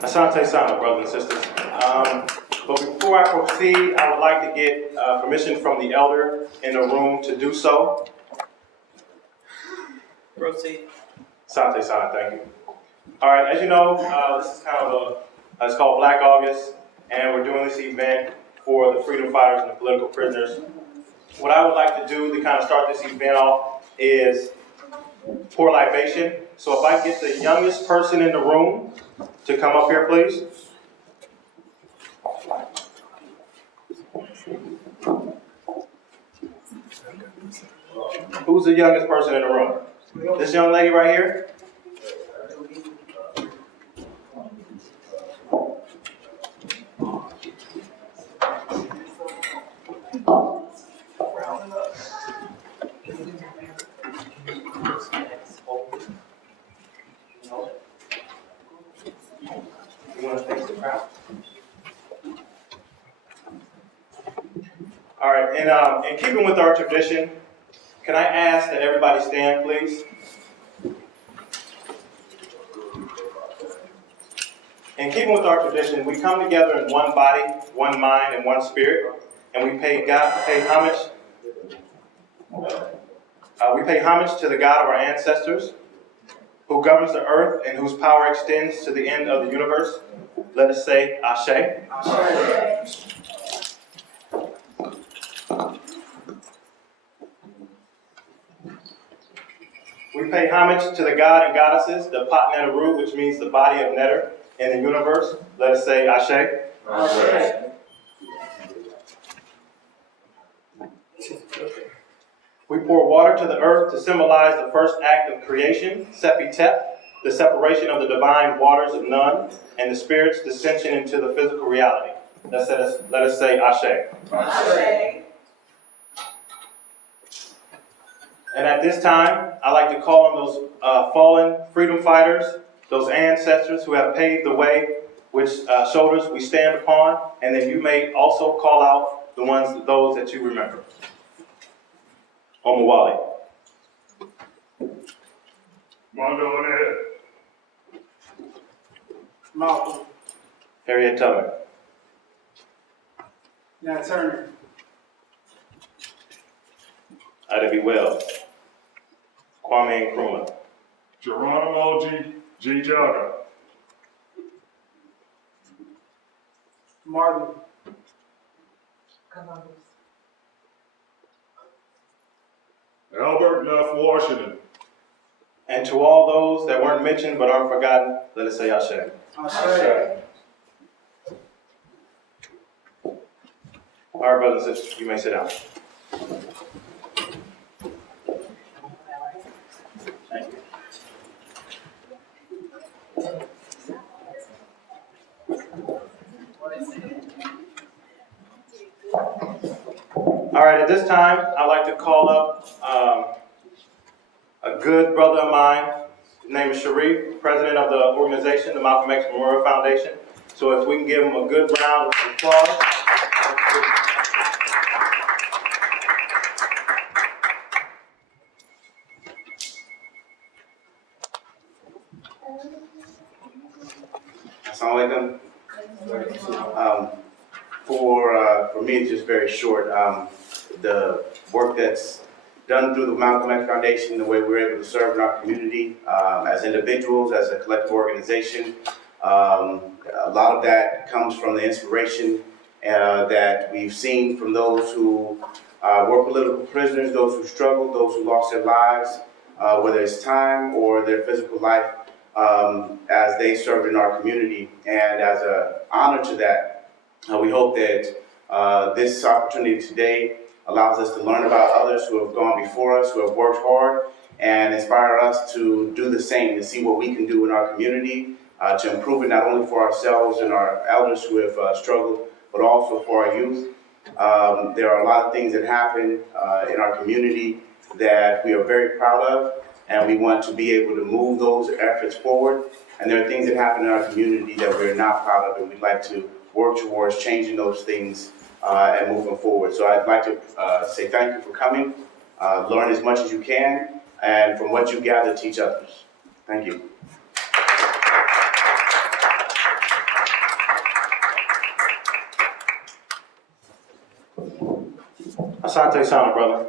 Asante Sana, brothers and sisters. But before I proceed, I would like to get permission from the elder in the room to do so. Proceed. Asante Sana, thank you. All right, as you know, this is kind of it's called Black August, and we're doing this event for the freedom fighters and the political prisoners. What I would like to do to kind of start this event off is pour libation. So if I get the youngest person in the room to come up here, please. Who's the youngest person in the room? This young lady right here? You want to face the crowd? All right, and in keeping with our tradition, can I ask that everybody stand, please? In keeping with our tradition, we come together in one body, one mind, and one spirit, and we pay homage. We pay homage to the God of our ancestors, who governs the earth and whose power extends to the end of the universe. Let us say, Ashe. Ashe. We pay homage to the god and goddesses, the Pat Neteru, which means the body of Neter in the universe. Let us say, Ashe. Ashe. We pour water to the earth to symbolize the first act of creation, Sepi Tep, the separation of the divine waters of Nun, and the spirit's descension into the physical reality. Let us say, Ashe. Ashe. And at this time, I'd like to call on those fallen freedom fighters, those ancestors who have paved the way, which shoulders we stand upon, and then you may also call out those that you remember. Omawali. Mondo on ahead. Malcolm. Harriet Tubman. Nat Turner. Ida B. Wells. Kwame Nkrumah. Geronimo G. Jaga. Martin. Albert F. Washington. And to all those that weren't mentioned but aren't forgotten, let us say Ashe. Ashe. All right, brothers and sisters, you may sit down. Thank you. All right, at this time, I'd like to call up a good brother of mine. His name is Sharif, president of the organization, the Malcolm X Memorial Foundation. So if we can give him a good round of applause. Assalamu alaikum. For me, it's just very short. The work that's done through the Malcolm X Foundation, the way we're able to serve in our community as individuals, as a collective organization, a lot of that comes from the inspiration that we've seen from those who were political prisoners, those who struggled, those who lost their lives, whether it's time or their physical life, as they served in our community. And as an honor to that, we hope that this opportunity today allows us to learn about others who have gone before us, who have worked hard, and inspire us to do the same, to see what we can do in our community, to improve it not only for ourselves and our elders who have struggled, but also for our youth. There are a lot of things that happen in our community that we are very proud of, and we want to be able to move those efforts forward. And there are things that happen in our community that we're not proud of, and we'd like to work towards changing those things and moving forward. So I'd like to say thank you for coming. Learn as much as you can, and from what you gather, teach others. Thank you. Asante Sana, brother.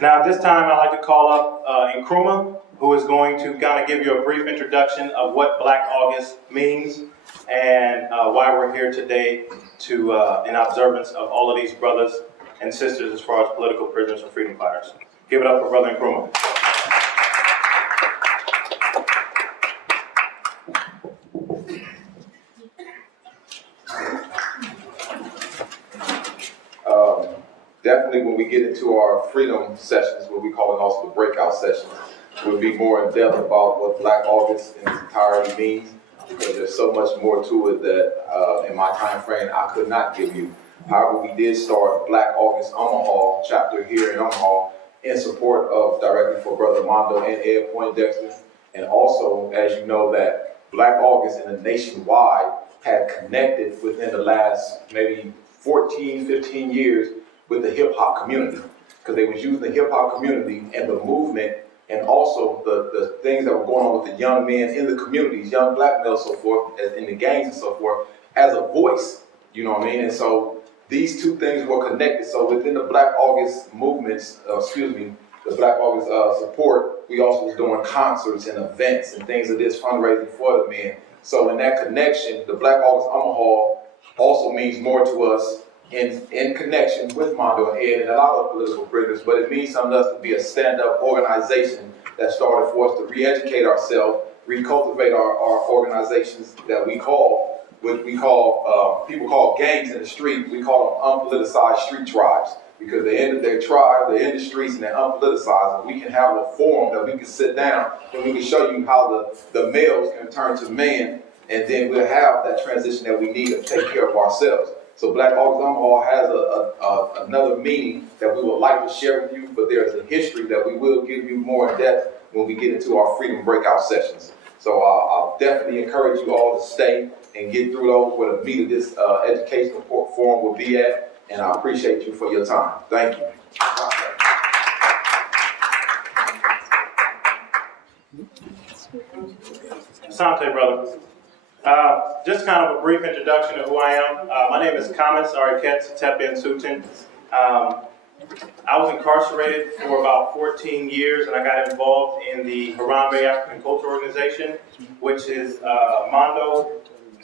Now, at this time, I'd like to call up Nkrumah, who is going to kind of give you a brief introduction of what Black August means and why we're here today to, in observance of all of these brothers and sisters as far as political prisoners and freedom fighters. Give it up for Brother Nkrumah. Definitely when we get into our freedom sessions, what we call it also the breakout sessions, we'll be more in depth about what Black August in its entirety means, because there's so much more to it that in my time frame I could not give you. However, we did start Black August Omaha chapter here in Omaha in support of directly for Brother Mondo and Ed Poindexter. And also, as you know, that Black August in the nationwide had connected within the last maybe 14, 15 years with the hip hop community, because they was using the hip hop community and the movement and also the things that were going on with the young men in the communities, young black males, so forth, in the gangs and so forth, as a voice, you know what I mean? And so these two things were connected. So within the Black August movements, the Black August support, we also was doing concerts and events and things of this fundraising for the men. So in that connection, the Black August Omaha also means more to us in connection with Mondo and Ed and a lot of political prisoners, but it means something to us to be a stand-up organization that started for us to re-educate ourselves, recultivate our organizations that we call, what we call, people call gangs in the street, we call them unpoliticized street tribes, because they're in their tribe, they're in the streets, and they're unpoliticized. And we can have a forum that we can sit down and we can show you how the males can turn to men, and then we'll have that transition that we need to take care of ourselves. So Black August Omaha has another meaning that we would like to share with you, but there's a history that we will give you more in depth when we get into our freedom breakout sessions. So I'll definitely encourage you all to stay and get through those where the meat of this educational forum will be at, and I appreciate you for your time. Thank you. Asante, brother. Just kind of a brief introduction of who I am. My name is Kamis Ariket Tepen Sutin. I was incarcerated for about 14 years, and I got involved in the Harambe African Culture Organization, which is Mondo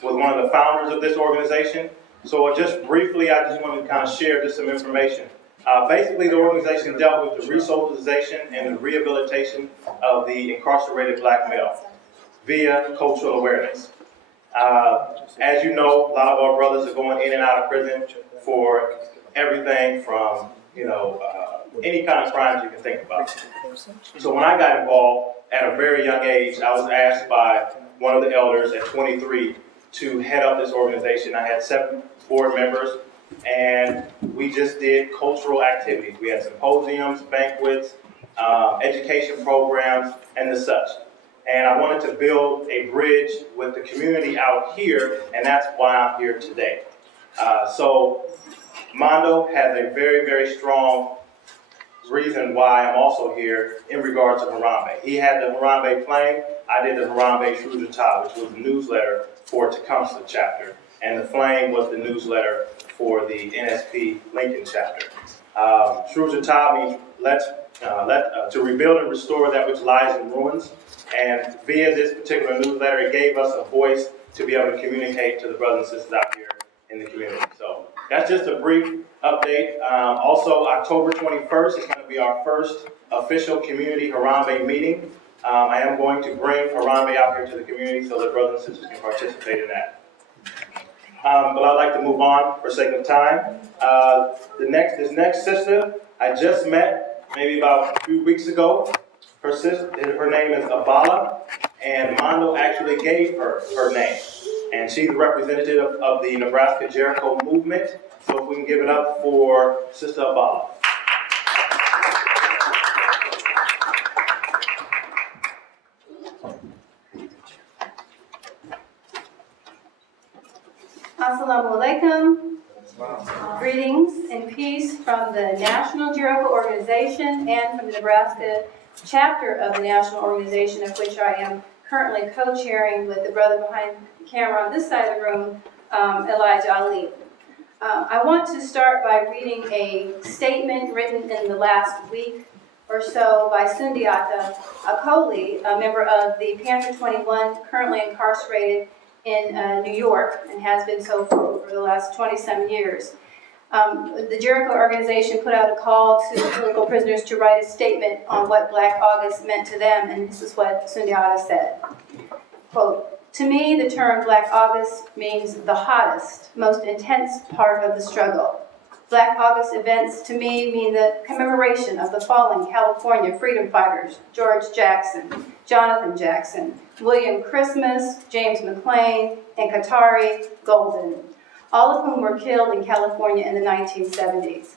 was one of the founders of this organization. So just briefly, I just wanted to kind of share just some information. Basically, the organization dealt with the resocialization and the rehabilitation of the incarcerated black male via cultural awareness. As you know, a lot of our brothers are going in and out of prison for everything from, any kind of crimes you can think about. So when I got involved at a very young age, I was asked by one of the elders at 23 to head up this organization. I had 7 board members, and we just did cultural activities. We had symposiums, banquets, education programs, and the such. And I wanted to build a bridge with the community out here, and that's why I'm here today. So Mondo has a very, very strong reason why I'm also here in regards to Harambe. He had the Harambe Flame. I did the Harambe Shrujata, which was the newsletter for Tecumseh chapter. And the Flame was the newsletter for the NSP Lincoln chapter. Shrujata means to rebuild and restore that which lies in ruins. And via this particular newsletter, it gave us a voice to be able to communicate to the brothers and sisters out here in the community. So that's just a brief update. Also, October 21st is going to be our first official community Harambe meeting. I am going to bring Harambe out here to the community so that brothers and sisters can participate in that. But I'd like to move on for sake of time. This next sister I just met maybe about a few weeks ago. Her name is Abala, and Mondo actually gave her name. And she's a representative of the Nebraska Jericho movement. So if we can give it up for Sister Abala. Assalamu alaikum. Greetings and peace from the National Jericho Organization and from the Nebraska chapter of the National Organization, of which I am currently co-chairing with the brother behind the camera on this side of the room, Elijah Ali. I want to start by reading a statement written in the last week or so by Sundiata Acoli, a member of the Panther 21, currently incarcerated in New York and has been so for the last 20-some years. The Jericho organization put out a call to political prisoners to write a statement on what Black August meant to them, and this is what Sundiata said. Quote, "To me, the term Black August means the hottest, most intense part of the struggle. Black August events to me mean the commemoration of the fallen California freedom fighters, George Jackson, Jonathan Jackson, William Christmas, James McLean, and Katari Golden, all of whom were killed in California in the 1970s.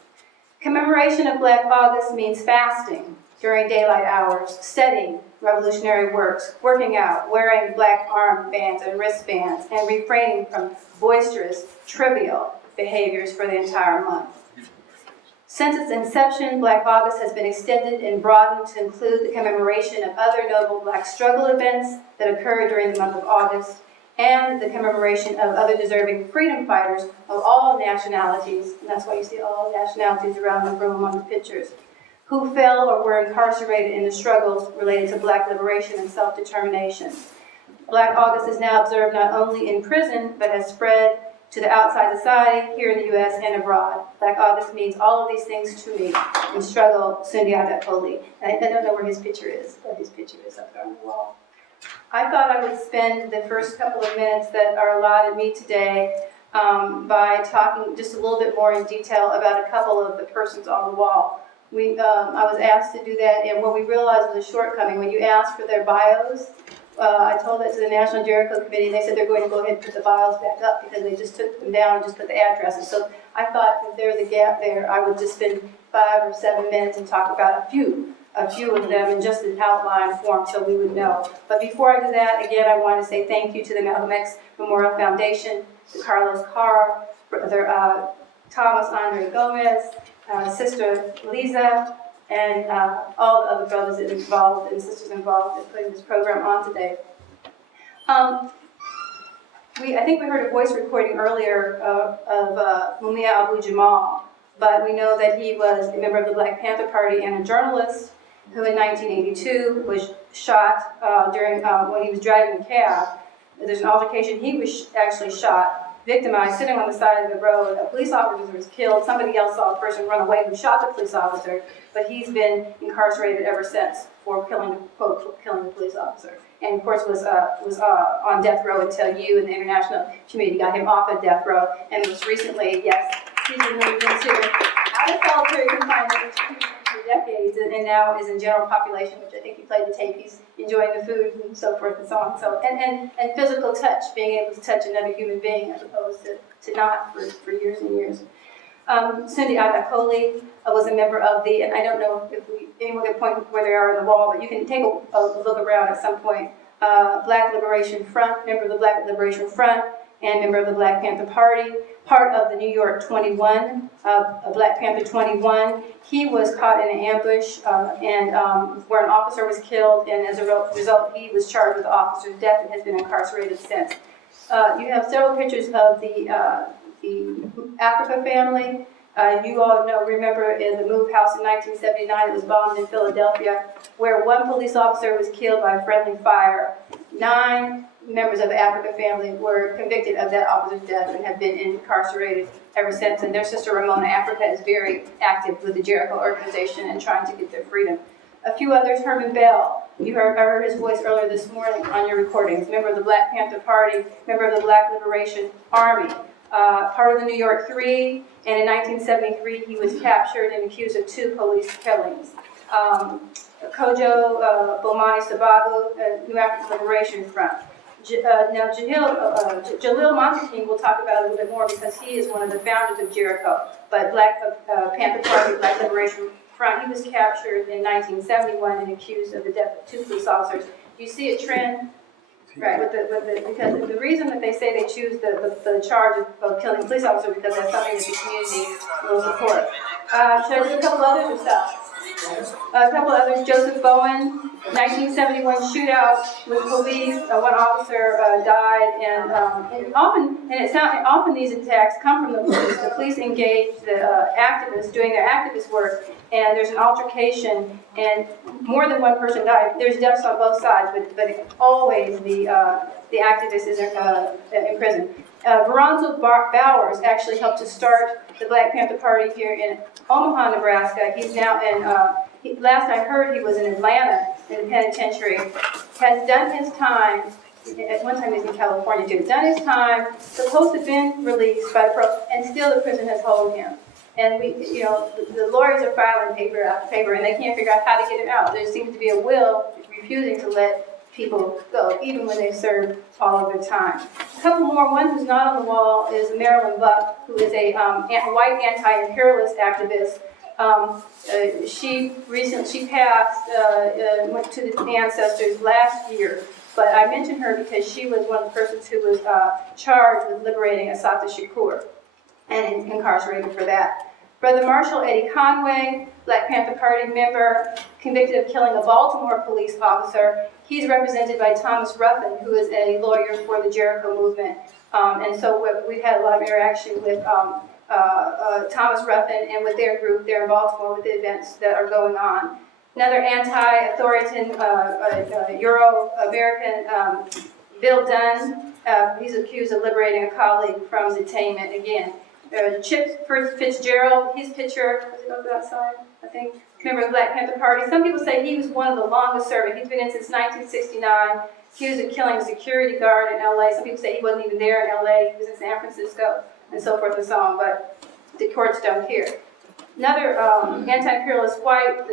Commemoration of Black August means fasting during daylight hours, studying revolutionary works, working out, wearing black armbands and wristbands, and refraining from boisterous, trivial behaviors for the entire month. Since its inception, Black August has been extended and broadened to include the commemoration of other notable Black struggle events that occurred during the month of August, and the commemoration of other deserving freedom fighters of all nationalities, and that's why you see all nationalities around the room on the pictures, who fell or were incarcerated in the struggles related to Black liberation and self-determination. Black August is now observed not only in prison, but has spread to the outside society, here in the U.S. and abroad. Black August means all of these things to me in struggle, Sundiata Acoli." And I don't know where his picture is, but his picture is up there on the wall. I thought I would spend the first couple of minutes that are allotted me today by talking just a little bit more in detail about a couple of the persons on the wall. I was asked to do that, and what we realized was a shortcoming. When you asked for their bios, I told that to the National Jericho Committee, and they said they're going to go ahead and put the bios back up because they just took them down and just put the addresses. So I thought if there's a gap there, I would just spend 5 or 7 minutes and talk about a few of them in just an outline form so we would know. But before I do that, again, I want to say thank you to the Malcolm X Memorial Foundation, to Carlos Carr, Brother Thomas Andre Gomez, Sister Lisa, and all the other brothers involved and sisters involved in putting this program on today. I think we heard a voice recording earlier of Mumia Abu Jamal, but we know that he was a member of the Black Panther Party and a journalist who in 1982 was shot when he was driving a cab. There's an altercation. He was actually shot, victimized, sitting on the side of the road. A police officer was killed. Somebody else saw a person run away who shot the police officer, but he's been incarcerated ever since for killing a police officer. And of course was on death row until you and the international community got him off of death row. And most recently, yes, he's been moved into out of solitary confinement for decades, and now is in general population, which I think you played the tape. He's enjoying the food and so forth and so on. So and physical touch, being able to touch another human being as opposed to not for years and years. Sundiata Acoli was a member of the, and I don't know if anyone can point where they are on the wall, but you can take a look around at some point. Black Liberation Front, member of the Black Liberation Front, and member of the Black Panther Party, part of the New York 21, Black Panther 21. He was caught in an ambush where an officer was killed, and as a result, he was charged with the officer's death and has been incarcerated since. You have several pictures of the Africa family. You all remember in the Move House in 1979, it was bombed in Philadelphia, where one police officer was killed by friendly fire. 9 members of the Africa family were convicted of that officer's death and have been incarcerated ever since. And their sister Ramona Africa is very active with the Jericho organization and trying to get their freedom. A few others, Herman Bell. I heard his voice earlier this morning on your recordings. Member of the Black Panther Party, member of the Black Liberation Army. Part of the New York Three, and in 1973 he was captured and accused of 2 police killings. Kojo Bomani Sababu, New African Liberation Front. Now Jalil Monteking will talk about it a little bit more because he is one of the founders of Jericho, but Black Panther Party, Black Liberation Front, he was captured in 1971 and accused of the death of 2 police officers. You see a trend? Right, because the reason that they say they choose the charge of killing a police officer because that's something that the community will support. Should I do a couple others or stuff? A couple others, Joseph Bowen, 1971 shootout with police. One officer died, and often these attacks come from the police. The police engage the activists doing their activist work, and there's an altercation, and more than one person died. There's deaths on both sides, but always the activist is in prison. Veronzo Bowers actually helped to start the Black Panther Party here in Omaha, Nebraska. He's now in, last I heard he was in Atlanta in the penitentiary, has done his time, at one time he was in California too, done his time, supposed to have been released by the and still the prison has held him. And the lawyers are filing paper after paper, and they can't figure out how to get him out. There seems to be a will refusing to let people go, even when they've served all of their time. A couple more. One who's not on the wall is Marilyn Buck, who is a white anti-imperialist activist. She passed, went to the ancestors last year, but I mentioned her because she was one of the persons who was charged with liberating Assata Shakur and incarcerated for that. Brother Marshall Eddie Conway, Black Panther Party member, convicted of killing a Baltimore police officer. He's represented by Thomas Ruffin, who is a lawyer for the Jericho movement. And so we've had a lot of interaction with Thomas Ruffin and with their group there in Baltimore with the events that are going on. Another anti-authoritarian Euro-American, Bill Dunn, he's accused of liberating a colleague from detainment again. Chip Fitzgerald, his picture, was it over that side, I think? Member of the Black Panther Party. Some people say he was one of the longest serving. He's been in since 1969. Accused of killing a security guard in LA. Some people say he wasn't even there in LA. He was in San Francisco, and so forth and so on, but the courts don't care. Another anti-imperialist white,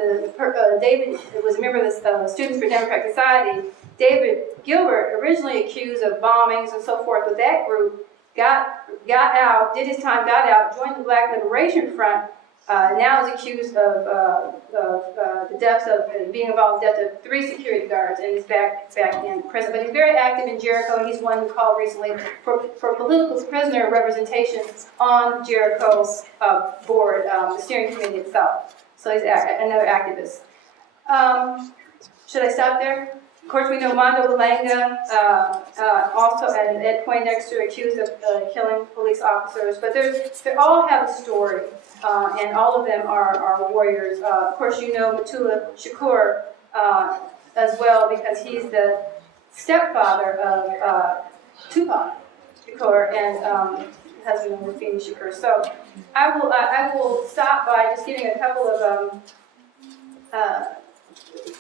David, was a member of the Students for Democratic Society. David Gilbert, originally accused of bombings and so forth with that group, got out, did his time, got out, joined the Black Liberation Front, now is accused of the deaths of, being involved in the death of 3 security guards, and is back in prison. But he's very active in Jericho, and he's one who called recently for political prisoner representation on Jericho's board, the steering committee itself. So he's another activist. Should I stop there? Of course, we know Mondo Langa, also and Ed Poindexter, accused of killing police officers. But they all have a story, and all of them are warriors. Of course, you know Matula Shakur as well, because he's the stepfather of Tupac Shakur and husband of Rafini Shakur. So I will stop by just giving a couple of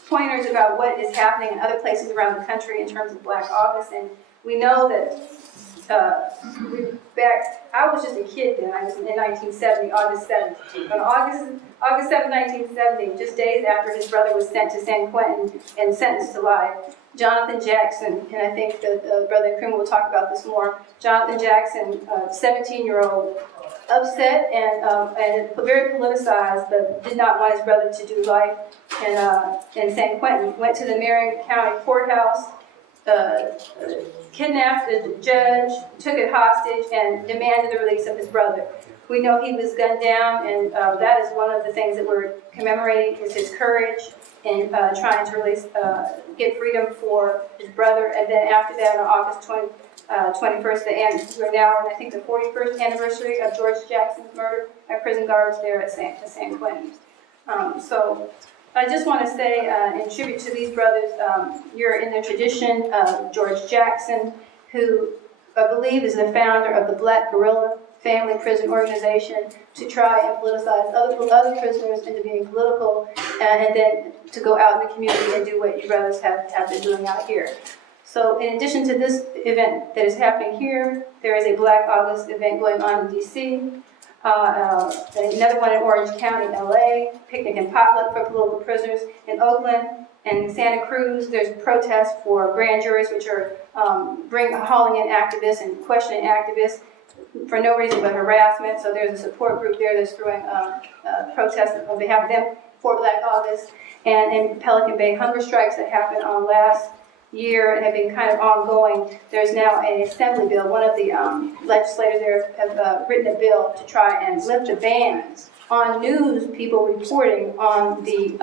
pointers about what is happening in other places around the country in terms of Black August. And we know that I was just a kid then. I was in 1970, August 7th. On August 7th, 1970, just days after his brother was sent to San Quentin and sentenced to life, Jonathan Jackson, and I think that Brother Krim will talk about this more, Jonathan Jackson, 17-year-old, upset and very politicized, but did not want his brother to do life in San Quentin. Went to the Marion County Courthouse, kidnapped the judge, took it hostage, and demanded the release of his brother. We know he was gunned down, and that is one of the things that we're commemorating, is his courage in trying to get freedom for his brother. And then after that, on August 21st, we're now on, I think, the 41st anniversary of George Jackson's murder by prison guards there at San Quentin. So I just want to say, in tribute to these brothers, you're in the tradition of George Jackson, who I believe is the founder of the Black Guerrilla Family Prison Organization, to try and politicize other prisoners into being political, and then to go out in the community and do what you brothers have been doing out here. So in addition to this event that is happening here, there is a Black August event going on in D.C., another one in Orange County, LA, picnic and potluck for political prisoners in Oakland, and in Santa Cruz. There's protests for grand juries, which are hauling in activists and questioning activists for no reason but harassment. So there's a support group there that's throwing protests on behalf of them for Black August. And in Pelican Bay, hunger strikes that happened on last year and have been kind of ongoing. There's now an assembly bill. One of the legislators there have written a bill to try and lift a ban on news people reporting on the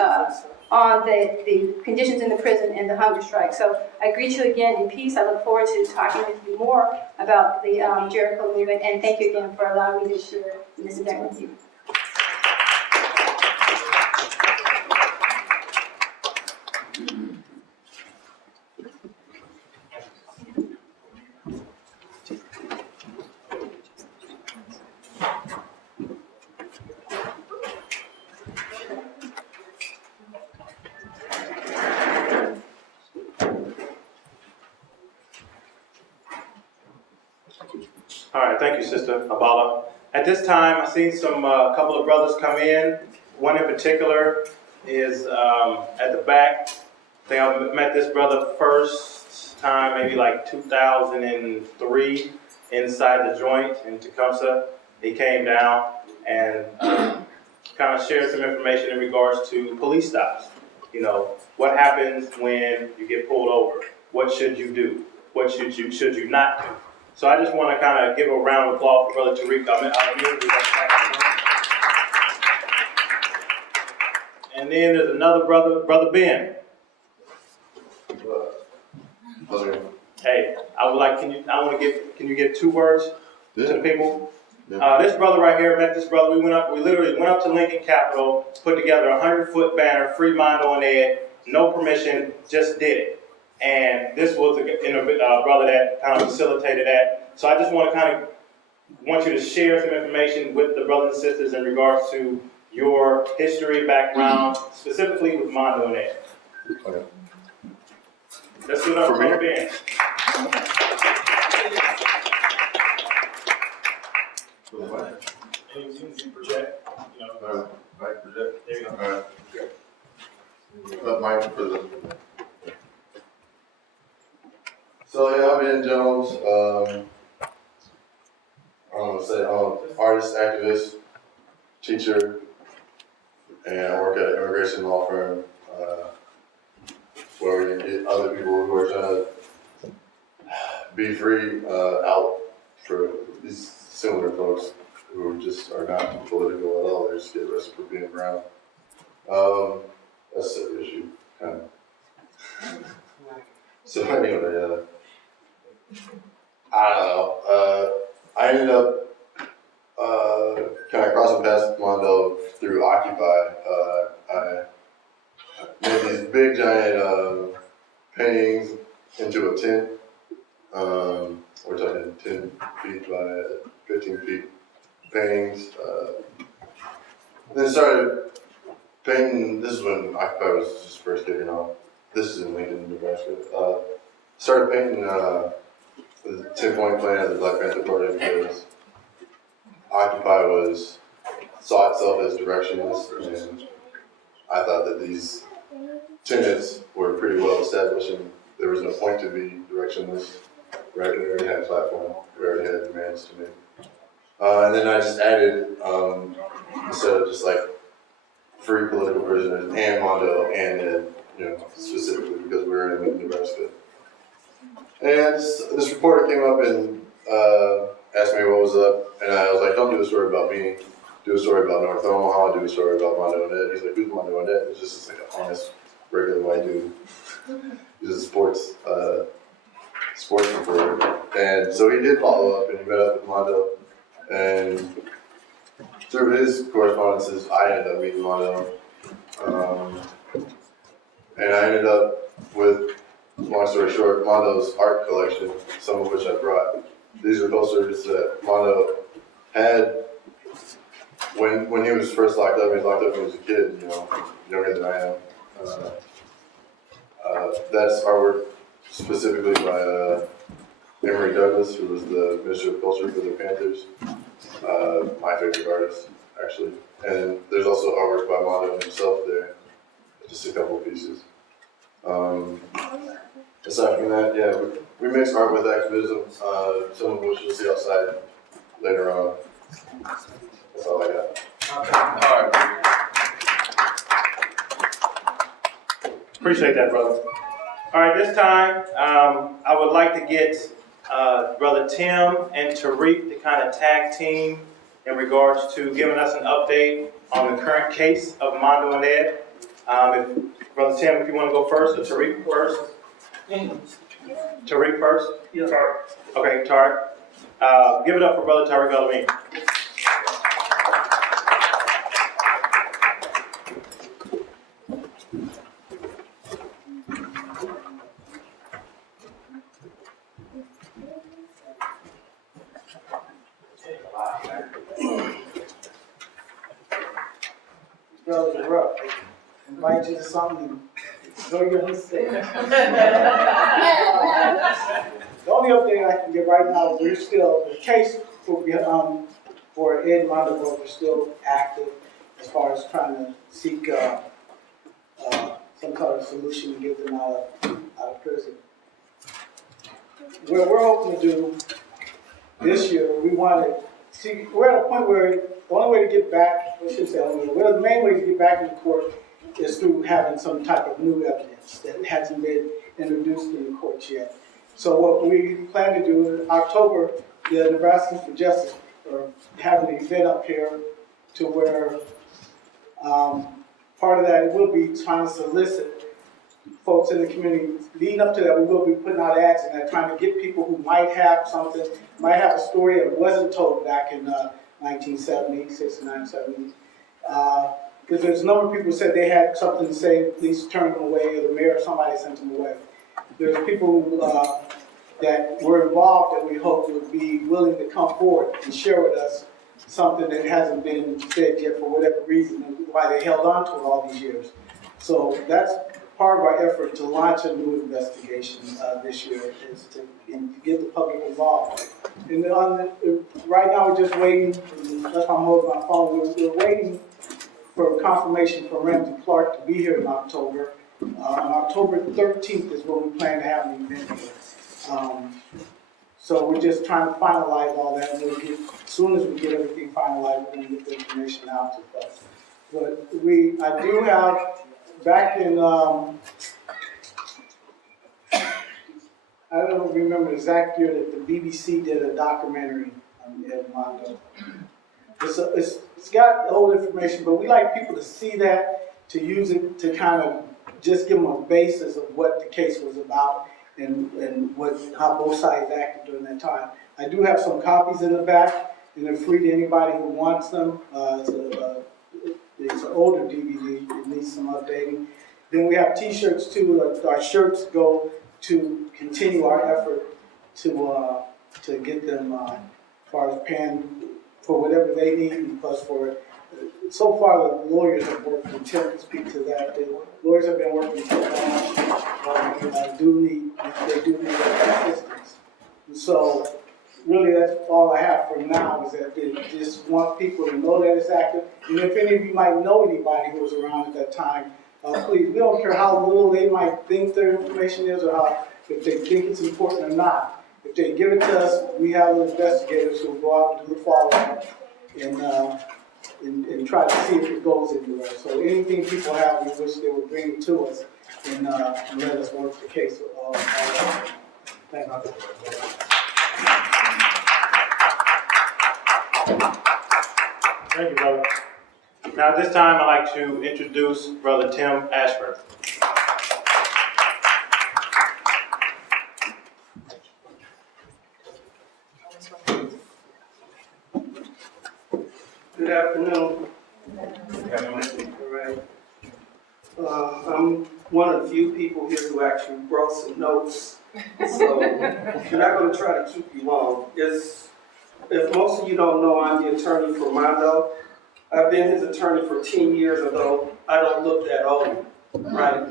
conditions in the prison and the hunger strike. So I greet you again in peace. I look forward to talking with you more about the Jericho movement, and thank you again for allowing me to share this event with you. All right, thank you, Sister Abala. At this time, I've seen some couple of brothers come in. One in particular is at the back. I think I met this brother first time, maybe like 2003, inside the joint in Tecumseh. He came down and kind of shared some information in regards to police stops. You know, what happens when you get pulled over? What should you do? What should you not do? So I just want to kind of give a round of applause for Brother Tariq. And then there's another brother, Brother Ben. Hey, can you give 2 words to the people? This brother right here, met this brother. We literally went up to Lincoln Capitol, put together a 100-foot banner, free Mondo and Ed, no permission, just did it. And this was a brother that kind of facilitated that. So I just want you to share some information with the brothers and sisters in regards to your history, background, specifically with Mondo and Ed. Okay. Let's do it up for Ben. You can project. Mic project. There you go. All right. Mic for the. So yeah, I'm Ben Jones. I'm an artist, activist, teacher, and I work at an immigration law firm where we get other people who are trying to be free out for these similar folks who just are not political at all. They just get arrested for being brown. That's the issue, kind of. So anyway, I don't know. I ended up kind of crossing paths with Mondo through Occupy. I made these big giant paintings into a tent. We're talking 10 feet by 15 feet paintings. Then started painting. This is when Occupy was just first kicking off. This is in Lincoln, Nebraska. Started painting the 10-point plan of the Black Panther Party because Occupy saw itself as directionless, and I thought that these tenets were pretty well established, and there was no point to be directionless. Right, we already had a platform, we already had demands to make. And then I just added, instead of just like free political prisoners and Mondo and Ed, specifically because we were in Nebraska. And this reporter came up and asked me what was up, and I was like, don't do a story about me, do a story about North Omaha, do a story about Mondo and Ed. He's like, who's Mondo and Ed? It's just like an honest, regular white dude. He's a sports reporter. And so he did follow up, and he met up with Mondo, and through his correspondences, I ended up meeting Mondo. And I ended up with, long story short, Mondo's art collection, some of which I brought. These are posters that Mondo had when he was first locked up. He was locked up when he was a kid, younger than I am. That's artwork specifically by Emory Douglas, who was the Minister of Culture for the Panthers. My favorite artist, actually. And there's also artwork by Mondo himself there, just a couple of pieces. Aside from that, yeah, we mix art with activism, some of which you'll see outside later on. That's all I got. Okay. All right. Appreciate that, brother. All right, this time, I would like to get Brother Tim and Tariq to kind of tag team in regards to giving us an update on the current case of Mondo and Ed. If Brother Tim, if you want to go first, or Tariq first. Tariq first? Yeah. Okay, Tariq. Give it up for Brother Tariq Alameen. Brothers are rough. Invite you to something and go your mistake. The only update I can give right now is we're still, the case for Ed Mondo, we're still active as far as trying to seek some kind of solution to get them out of prison. What we're hoping to do this year, we want to see, we're at a point where the only way to get back, I shouldn't say only way, well, the main way to get back into court is through having some type of new evidence that hasn't been introduced in the courts yet. So what we plan to do in October, the Nebraskans for Justice are having an event up here to where part of that it will be trying to solicit folks in the community. Leading up to that, we will be putting out ads and that, trying to get people who might have something, might have a story that wasn't told back in 1970, 69, 70. Because there's a number of people who said they had something to say, police turned them away, or the mayor or somebody sent them away. There's people who, that were involved that we hope would be willing to come forward and share with us something that hasn't been said yet for whatever reason, and why they held on to it all these years. So that's part of our effort to launch a new investigation this year, is to get the public involved. And right now we're just waiting, that's why I'm holding my phone, we're waiting for confirmation from Ramsey Clark to be here in October. On October 13th is when we plan to have an event here. So we're just trying to finalize all that. We'll get, as soon as we get everything finalized, we're going to get the information out to folks. But I do have, back in, I don't remember the exact year that the BBC did a documentary on Ed Mondo. It's got old information, but we like people to see that, to use it to kind of just give them a basis of what the case was about and how both sides acted during that time. I do have some copies in the back, and they're free to anybody who wants them. It's an older DVD, it needs some updating. Then we have t-shirts too. Our shirts go to continue our effort to get them as far as paying for whatever they need, and plus for so far the lawyers have worked, and Tim can speak to that. The lawyers have been working so long, they do need assistance. And so really that's all I have for now, is that they just want people to know that it's active. And if any of you might know anybody who was around at that time, please, we don't care how little they might think their information is, or if they think it's important or not. If they give it to us, we have investigators who will go out and do the follow-up and try to see if it goes anywhere. So anything people have, we wish they would bring it to us and let us work the case. Thank you. Thank you, brother. Now, at this time, I'd like to introduce Brother Tim Ashford. Good afternoon. All right. I'm one of the few people here who actually brought some notes, so I'm not going to try to keep you long. If most of you don't know, I'm the attorney for Mondo. I've been his attorney for 10 years, although I don't look that old, right?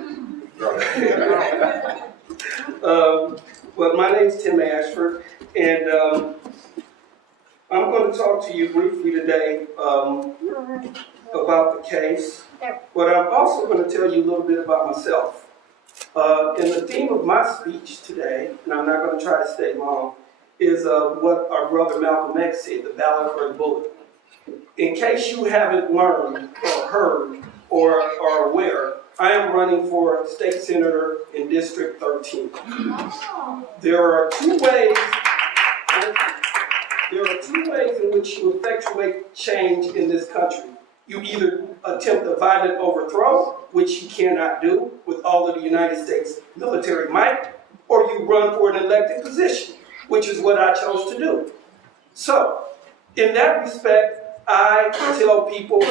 Well, my name's Tim Ashford, and I'm going to talk to you briefly today about the case, but I'm also going to tell you a little bit about myself. And the theme of my speech today, and I'm not going to try to stay long, is what our brother Malcolm X said, the ballot for the bullet. In case you haven't learned or heard or are aware, I am running for state senator in District 13. There are two ways. There are two ways in which you effectuate change in this country. You either attempt a violent overthrow, which you cannot do with all of the United States military might, or you run for an elected position, which is what I chose to do. So, in that respect, I tell people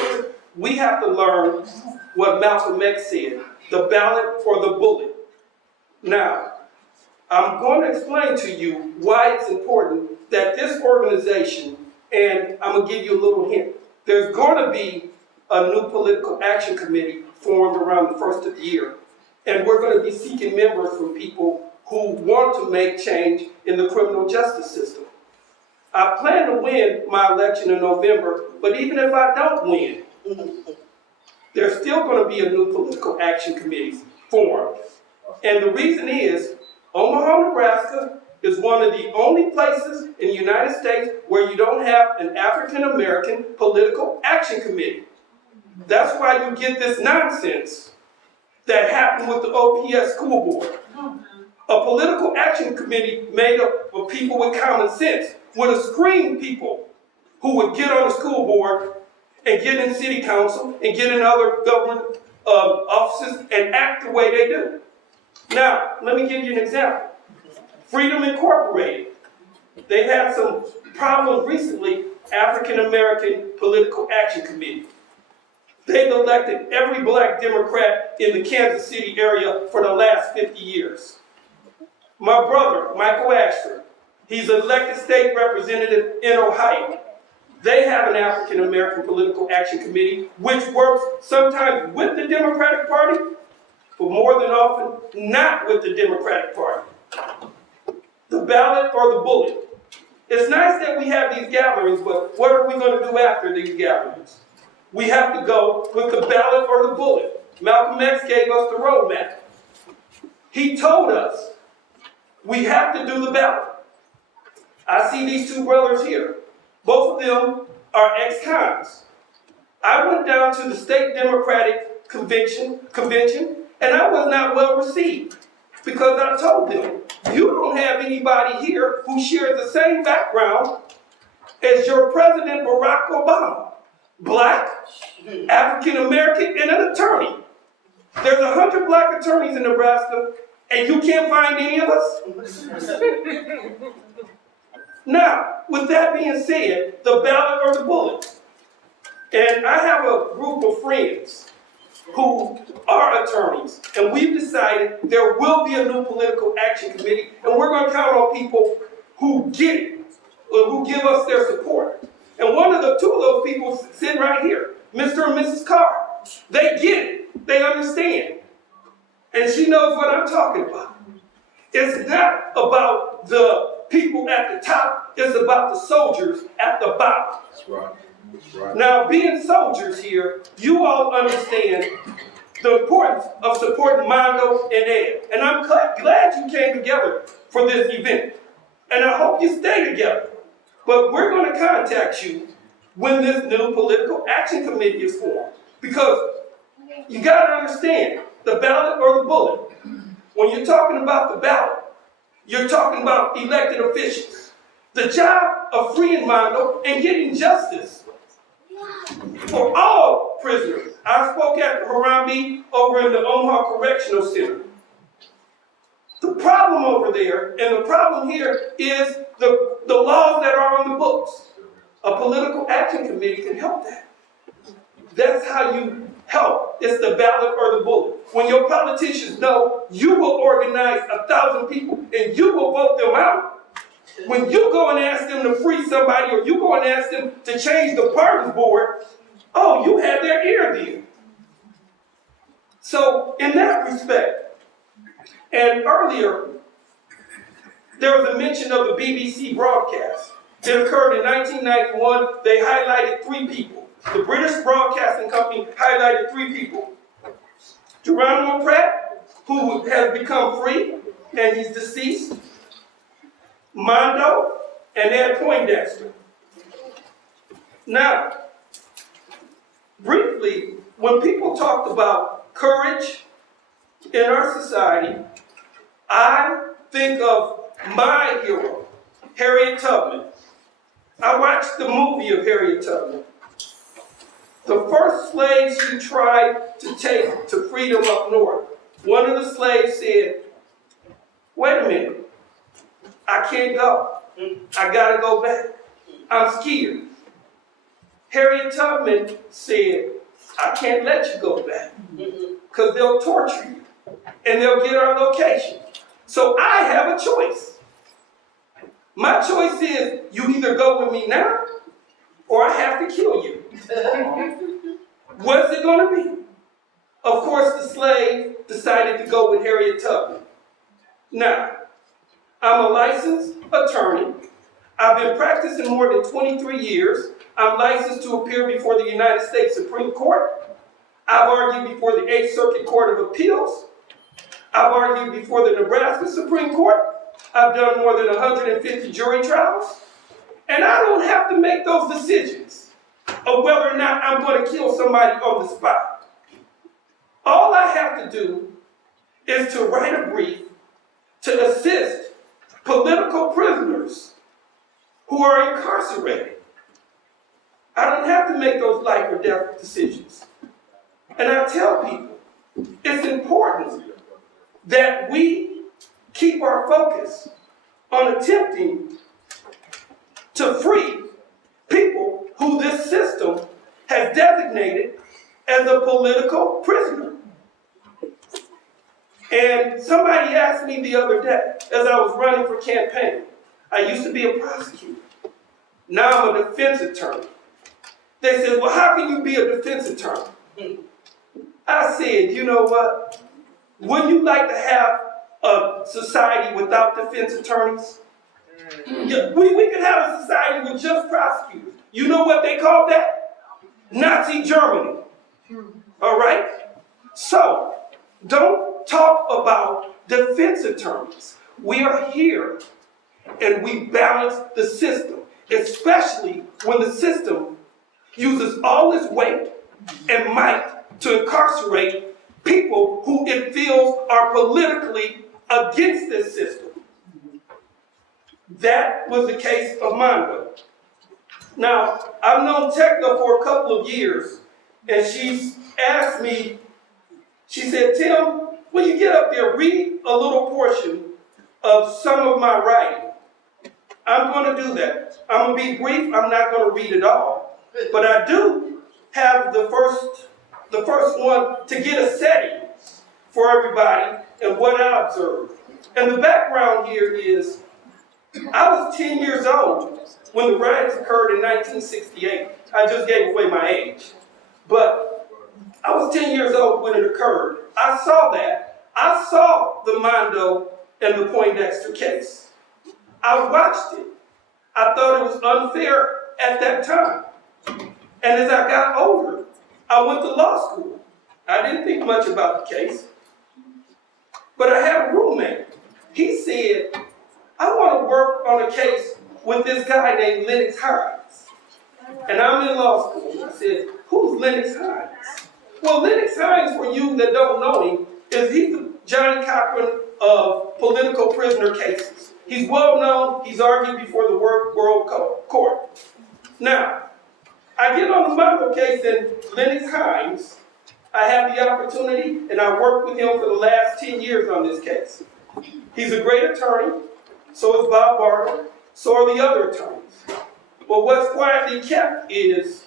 we have to learn what Malcolm X said, the ballot or the bullet. Now, I'm going to explain to you why it's important that this organization, and I'm going to give you a little hint, there's going to be a new political action committee formed around the first of the year. And we're going to be seeking members from people who want to make change in the criminal justice system. I plan to win my election in November, but even if I don't win, there's still going to be a new political action committee formed. And the reason is, Omaha, Nebraska is one of the only places in the United States where you don't have an African American political action committee. That's why you get this nonsense that happened with the OPS school board. A political action committee made up of people with common sense would have screened people who would get on the school board and get in city council and get in other government offices and act the way they do. Now, let me give you an example. Freedom Incorporated. They've had some problems recently, African American Political Action Committee. They've elected every black Democrat in the Kansas City area for the last 50 years. My brother, Michael Ashford, he's an elected state representative in Ohio. They have an African American Political Action Committee, which works sometimes with the Democratic Party, but more than often, not with the Democratic Party. The ballot or the bullet. It's nice that we have these gatherings, but what are we going to do after these gatherings? We have to go with the ballot or the bullet. Malcolm X gave us the roadmap. He told us we have to do the ballot. I see these two brothers here. Both of them are ex-cons. I went down to the state Democratic convention, and I was not well received because I told them, you don't have anybody here who shares the same background as your President Barack Obama. Black, African American, and an attorney. There's 100 black attorneys in Nebraska, and you can't find any of us? Now, with that being said, the ballot or the bullet. And I have a group of friends who are attorneys, and we've decided there will be a new political action committee, and we're going to count on people who get it, or who give us their support. And two of those people sitting right here, Mr. and Mrs. Carr. They get it. They understand. And she knows what I'm talking about. It's not about the people at the top. It's about the soldiers at the bottom. That's right. That's right. Now, being soldiers here, you all understand the importance of supporting Mondo and Ed. And I'm glad you came together for this event. And I hope you stay together. But we're going to contact you when this new political action committee is formed. Because you got to understand, the ballot or the bullet. When you're talking about the ballot, you're talking about elected officials. The job of freeing Mondo and getting justice for all prisoners. I spoke at Harambe over in the Omaha Correctional Center. The problem over there and the problem here is the laws that are on the books. A political action committee can help that. That's how you help. It's the ballot or the bullet. When your politicians know you will organize 1,000 people and you will vote them out, when you go and ask them to free somebody or you go and ask them to change the pardons board, oh, you had their ear then. So in that respect, and earlier, there was a mention of the BBC broadcast. It occurred in 1991. They highlighted 3 people. The British Broadcasting Company highlighted 3 people. Geronimo Pratt, who has become free, and he's deceased. Mondo, and Ed Poindexter. Now, briefly, when people talked about courage in our society, I think of my hero, Harriet Tubman. watched the movie of Harriet Tubman. The first slaves she tried to take to freedom up north, one of the slaves said, wait a minute, I can't go. I gotta go back. I'm scared. Harriet Tubman said, I can't let you go back because they'll torture you and they'll get our location. So I have a choice. My choice is you either go with me now or I have to kill you. What's it going to be? Of course, the slave decided to go with Harriet Tubman. Now, I'm a licensed attorney. I've been practicing more than 23 years. I'm licensed to appear before the United States Supreme Court. I've argued before the 8th Circuit Court of Appeals. I've argued before the Nebraska Supreme Court. I've done more than 150 jury trials. And I don't have to make those decisions of whether or not I'm going to kill somebody on the spot. All I have to do is to write a brief to assist political prisoners who are incarcerated. I don't have to make those life or death decisions. And I tell people, it's important that we keep our focus on attempting to free people who this system has designated as a political prisoner. And somebody asked me the other day, as I was running for campaign, I used to be a prosecutor. Now I'm a defense attorney. They said, well, how can you be a defense attorney? I said, you know what? Wouldn't you like to have a society without defense attorneys? Yeah, we could have a society with just prosecutors. You know what they call that? Nazi Germany. All right? So, don't talk about defense attorneys. We are here and we balance the system, especially when the system uses all its weight and might to incarcerate people who it feels are politically against this system. That was the case of Mondo. Now, I've known Tekla for a couple of years, and she's asked me, she said, Tim, when you get up there, read a little portion of some of my writing. I'm going to do that. I'm going to be brief. I'm not going to read it all. But I do have the first one to get a setting for everybody and what I observed. And the background here is, I was 10 years old when the riots occurred in 1968. I just gave away my age. But I was 10 years old when it occurred. I saw that. I saw the Mondo and the Poindexter case. I watched it. I thought it was unfair at that time. And as I got older, I went to law school. I didn't think much about the case. But I had a roommate. He said, I want to work on a case with this guy named Lennox Hines. And I'm in law school. I said, who's Lennox Hines? Well, Lennox Hines, for you that don't know him, he's the Johnny Cochran of political prisoner cases. He's well known. He's argued before the World Court. Now, I get on the Mondo case, and Lennox Hines, I have the opportunity, and I worked with him for the last 10 years on this case. He's a great attorney. So is Bob Barker. So are the other attorneys. But what's quietly kept is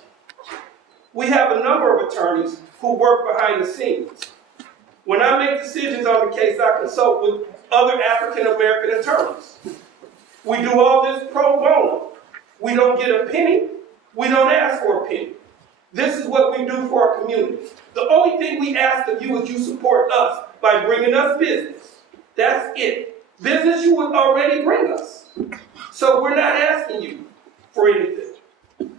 we have a number of attorneys who work behind the scenes. When I make decisions on the case, I consult with other African American attorneys. We do all this pro bono. We don't get a penny. We don't ask for a penny. This is what we do for our community. The only thing we ask of you is you support us by bringing us business. That's it. Business you would already bring us. So we're not asking you for anything.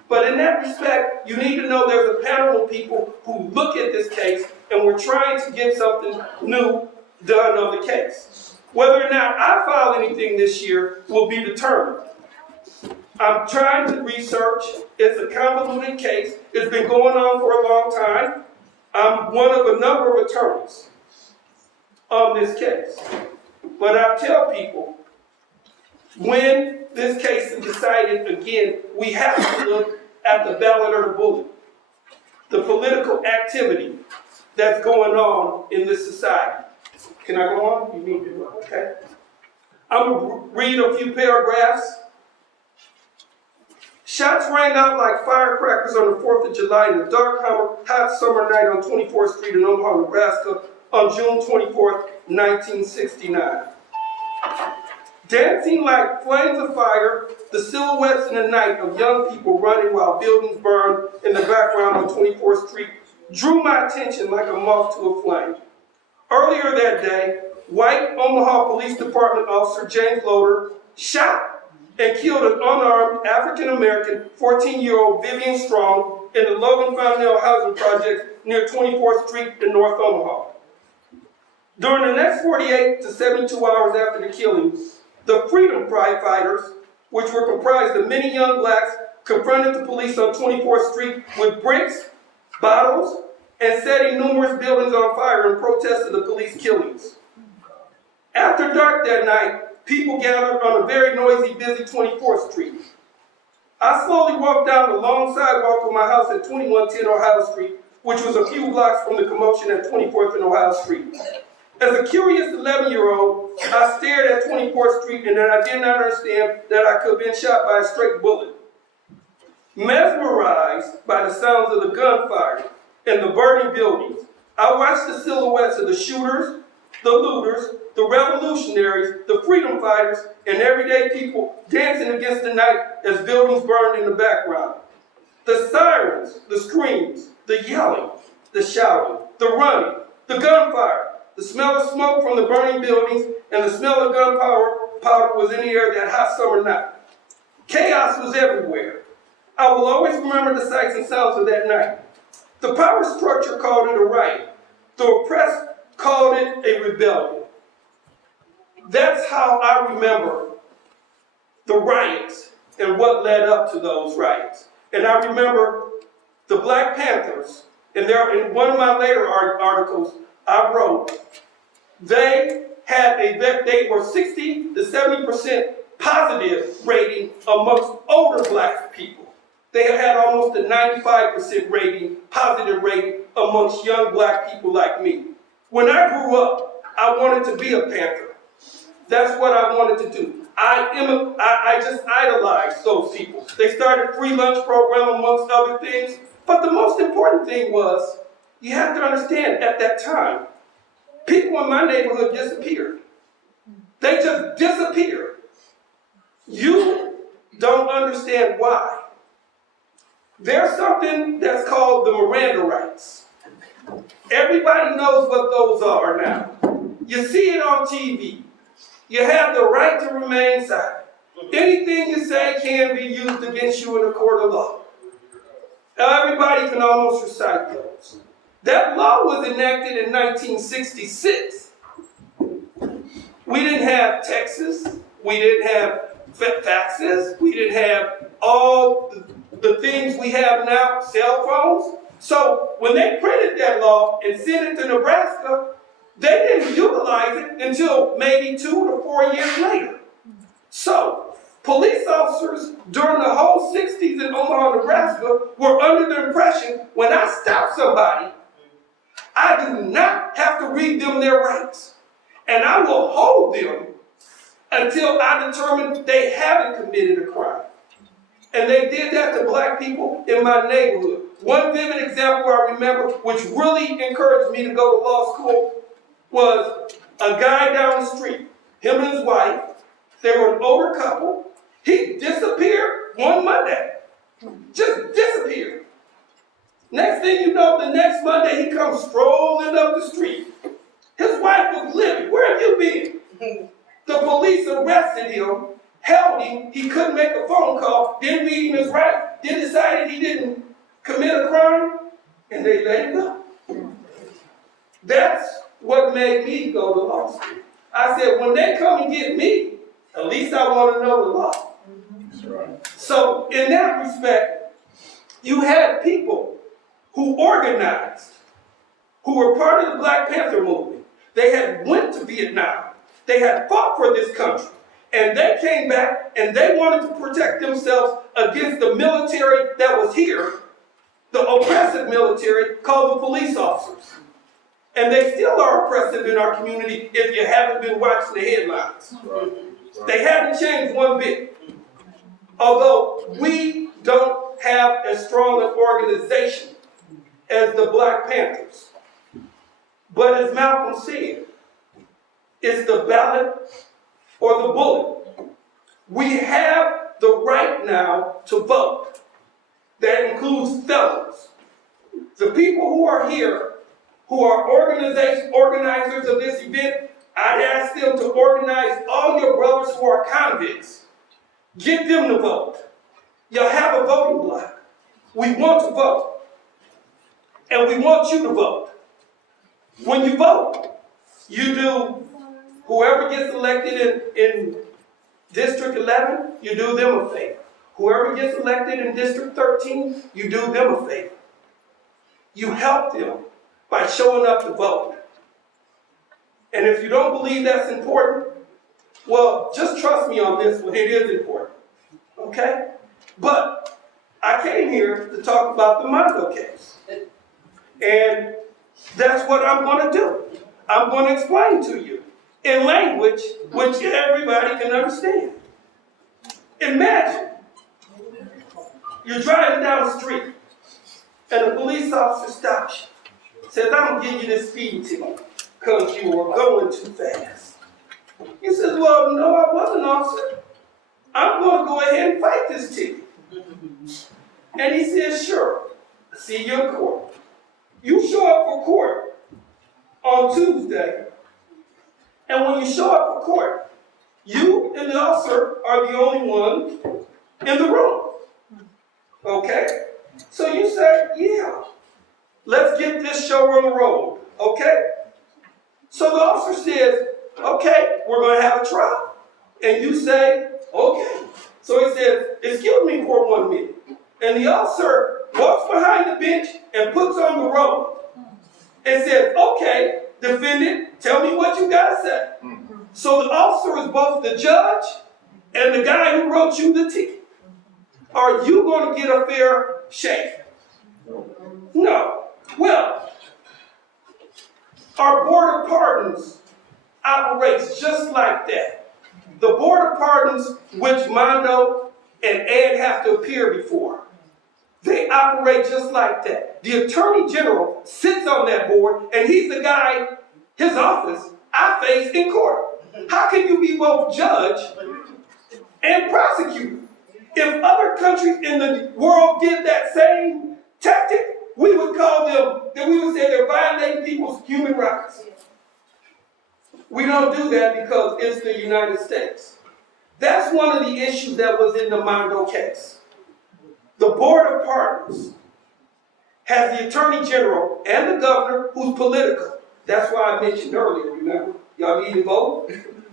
But in that respect, you need to know there's a panel of people who look at this case, and we're trying to get something new done on the case. Whether or not I file anything this year will be determined. I'm trying to research. It's a convoluted case. It's been going on for a long time. I'm one of a number of attorneys on this case. But I tell people, when this case and decided again, we have to look at the ballot or the bullet. The political activity that's going on in this society. Can I go on? You need to, okay. I'm gonna read a few paragraphs. Shots rang out like firecrackers on the 4th of July in the dark, hot summer night on 24th Street in Omaha, Nebraska on June 24th, 1969. Dancing like flames of fire, the silhouettes in the night of young people running while buildings burned in the background on 24th Street drew my attention like a moth to a flame. Earlier that day, white Omaha Police Department officer James Loader shot and killed an unarmed African-American 14-year-old Vivian Strong in the Logan Fountaindale housing project near 24th Street in North Omaha. During the next 48 to 72 hours after the killing, the Freedom Pride fighters, which were comprised of many young blacks, confronted the police on 24th Street with bricks, bottles, and setting numerous buildings on fire in protest of the police killings. After dark that night, people gathered on a very noisy, busy 24th Street. I slowly walked down the long sidewalk of my house at 2110 Ohio Street, which was a few blocks from the commotion at 24th and Ohio Street. As a curious 11-year-old, I stared at 24th Street and I did not understand that I could have been shot by a straight bullet. Mesmerized by the sounds of the gunfire and the burning buildings, I watched the silhouettes of the shooters, the looters, the revolutionaries, the freedom fighters, and everyday people dancing against the night as buildings burned in the background. The sirens, the screams, the yelling, the shouting, the running, the gunfire, the smell of smoke from the burning buildings, and the smell of gunpowder was in the air that hot summer night. Chaos was everywhere. I will always remember the sights and sounds of that night. The power structure called it a riot. The oppressed called it a rebellion. That's how I remember the riots and what led up to those riots. And I remember the Black Panthers, and in one of my later articles I wrote, they were 60 to 70% positive rating amongst older black people. They had almost a 95% rating, positive rating amongst young black people like me. When I grew up, I wanted to be a Panther. That's what I wanted to do. I just idolized those people. They started a free lunch program amongst other things. But the most important thing was, you have to understand, at that time, people in my neighborhood disappeared. They just disappeared. You don't understand why. There's something that's called the Miranda rights. Everybody knows what those are now. You see it on TV. You have the right to remain silent. Anything you say can be used against you in a court of law. Everybody can almost recite those. That law was enacted in 1966. We didn't have Texas. We didn't have faxes. We didn't have all the things we have now, cell phones. So when they printed that law and sent it to Nebraska, they didn't utilize it until maybe 2 to 4 years later. So police officers during the whole 60s in Omaha, Nebraska were under the impression when I stop somebody, I do not have to read them their rights. And I will hold them until I determine they haven't committed a crime. And they did that to black people in my neighborhood. One vivid example I remember, which really encouraged me to go to law school, was a guy down the street, him and his wife. They were an older couple. He disappeared one Monday. Just disappeared. Next thing you know, the next Monday, he comes strolling up the street. His wife was livid. Where have you been? The police arrested him, held him. He couldn't make a phone call. Didn't read him his rights. Then decided he didn't commit a crime, and they let him go. That's what made me go to law school. I said, when they come and get me, at least I want to know the law. That's right. So in that respect, you had people who organized, who were part of the Black Panther movement. They had went to Vietnam. They had fought for this country. And they came back and they wanted to protect themselves against the military that was here, the oppressive military called the police officers. And they still are oppressive in our community if you haven't been watching the headlines. They haven't changed one bit. Although we don't have as strong an organization as the Black Panthers. But as Malcolm said, it's the ballot or the bullet. We have the right now to vote. That includes felons. The people who are here, who are organizers of this event, I'd ask them to organize all your brothers who are convicts. Get them to vote. You'll have a voting block. We want to vote. And we want you to vote. When you vote, you do, whoever gets elected in District 11, you do them a favor. Whoever gets elected in District 13, you do them a favor. You help them by showing up to vote. And if you don't believe that's important, well, just trust me on this one, it is important. Okay? But I came here to talk about the Mondo case. And that's what I'm going to do. I'm going to explain to you in language which everybody can understand. Imagine you're driving down the street and a police officer stops you, says, I'm going to give you this speeding ticket because you were going too fast. You says, well, no, I wasn't, officer. I'm going to go ahead and fight this ticket. And he says, sure, I'll see you in court. You show up for court on Tuesday, and when you show up for court, you and the officer are the only one in the room. Okay? So you say, yeah, let's get this show on the road. Okay? So the officer says, okay, we're going to have a trial. And you say, okay. So he says, excuse me for 1 minute. And the officer walks behind the bench and puts on the robe and says, okay, defendant, tell me what you got to say. So the officer is both the judge and the guy who wrote you the ticket. Are you going to get a fair shake? No. Well, our Board of Pardons operates just like that. The Board of Pardons, which Mondo and Ed have to appear before, they operate just like that. The Attorney General sits on that board, and he's the guy, his office, I face in court. How can you be both judge and prosecutor? If other countries in the world did that same tactic, we would call them, we would say they're violating people's human rights. We don't do that because it's the United States. That's one of the issues that was in the Mondo case. The Board of Pardons has the Attorney General and the Governor who's political. That's why I mentioned earlier, remember? Y'all need to vote?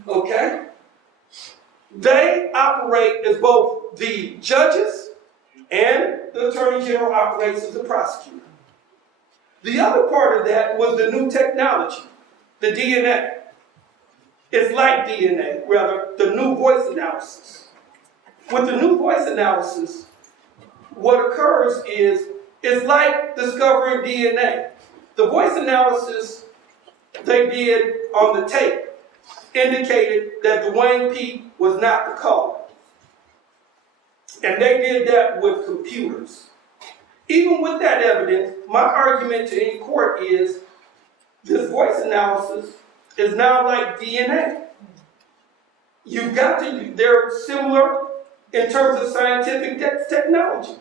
Okay? They operate as both the judges and the Attorney General operates as the prosecutor. The other part of that was the new technology, the DNA. It's like DNA, rather, the new voice analysis. With the new voice analysis, what occurs is, it's like discovering DNA. The voice analysis they did on the tape indicated that Dwayne Pete was not the caller. And they did that with computers. Even with that evidence, my argument to any court is this voice analysis is now like DNA. You've got to, they're similar in terms of scientific technology.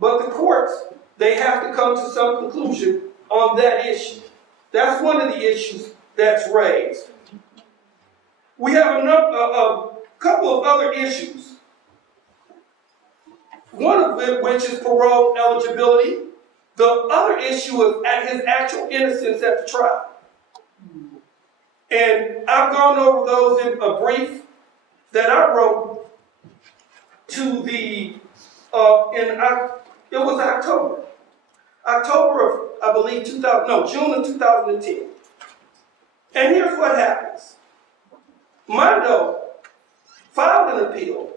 But the courts, they have to come to some conclusion on that issue. That's one of the issues that's raised. We have a couple of other issues. One of it, which is parole eligibility. The other issue is his actual innocence at the trial. And I've gone over those in a brief that I wrote to the, it was October of, I believe, June of 2010. And here's what happens. Mondo filed an appeal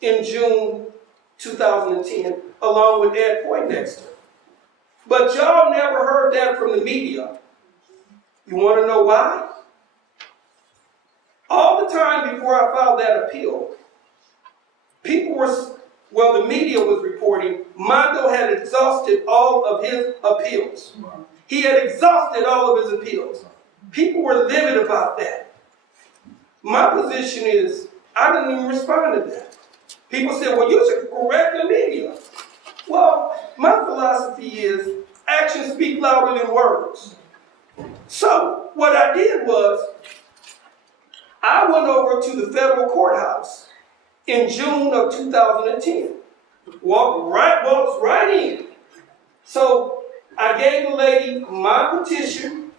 in June 2010, along with Ed Poindexter. But y'all never heard that from the media. You want to know why? All the time before I filed that appeal, the media was reporting Mondo had exhausted all of his appeals. He had exhausted all of his appeals. People were livid about that. My position is, I didn't even respond to that. People said, well, you should correct the media. Well, my philosophy is actions speak louder than words. So what I did was, I went over to the federal courthouse in June of 2010. Walked right in. So I gave the lady my petition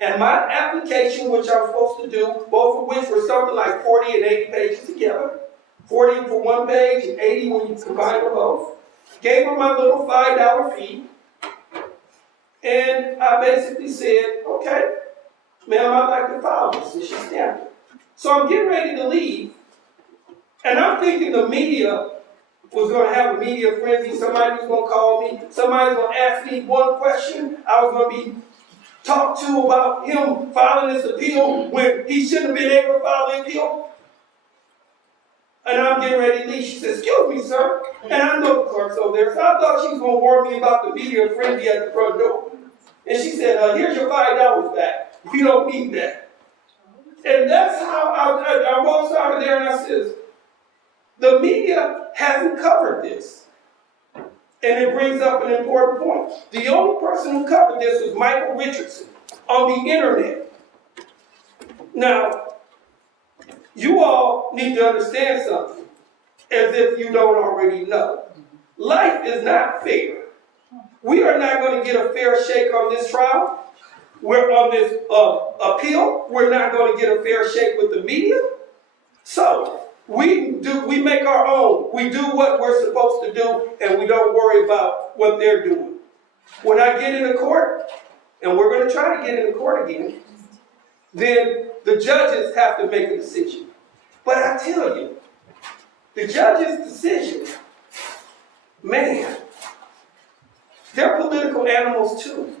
and my application, which I'm supposed to do, both of which were something like 40 and 80 pages together. 40 for one page and 80 when you combine them both. Gave her my little $5 fee. And I basically said, okay, ma'am, I'd like to file this. And she stamped it. So I'm getting ready to leave. And I'm thinking the media was going to have a media frenzy. Somebody was going to call me. Somebody was going to ask me one question. I was going to be talked to about him filing this appeal when he shouldn't have been able to file the appeal. And I'm getting ready to leave. She says, excuse me, sir. And I know the clerk's over there. So I thought she was going to warn me about the media frenzy at the front door. And she said, here's your $5 back. We don't need that. And that's how I walked out of there and I says, the media hasn't covered this. And it brings up an important point. The only person who covered this was Michael Richardson on the internet. Now, you all need to understand something, as if you don't already know. Life is not fair. We are not going to get a fair shake on this trial. We're on this appeal. We're not going to get a fair shake with the media. So, we make our own. We do what we're supposed to do, and we don't worry about what they're doing. When I get into court, and we're going to try to get into court again, then the judges have to make a decision. But I tell you, the judges' decision, man, they're political animals too.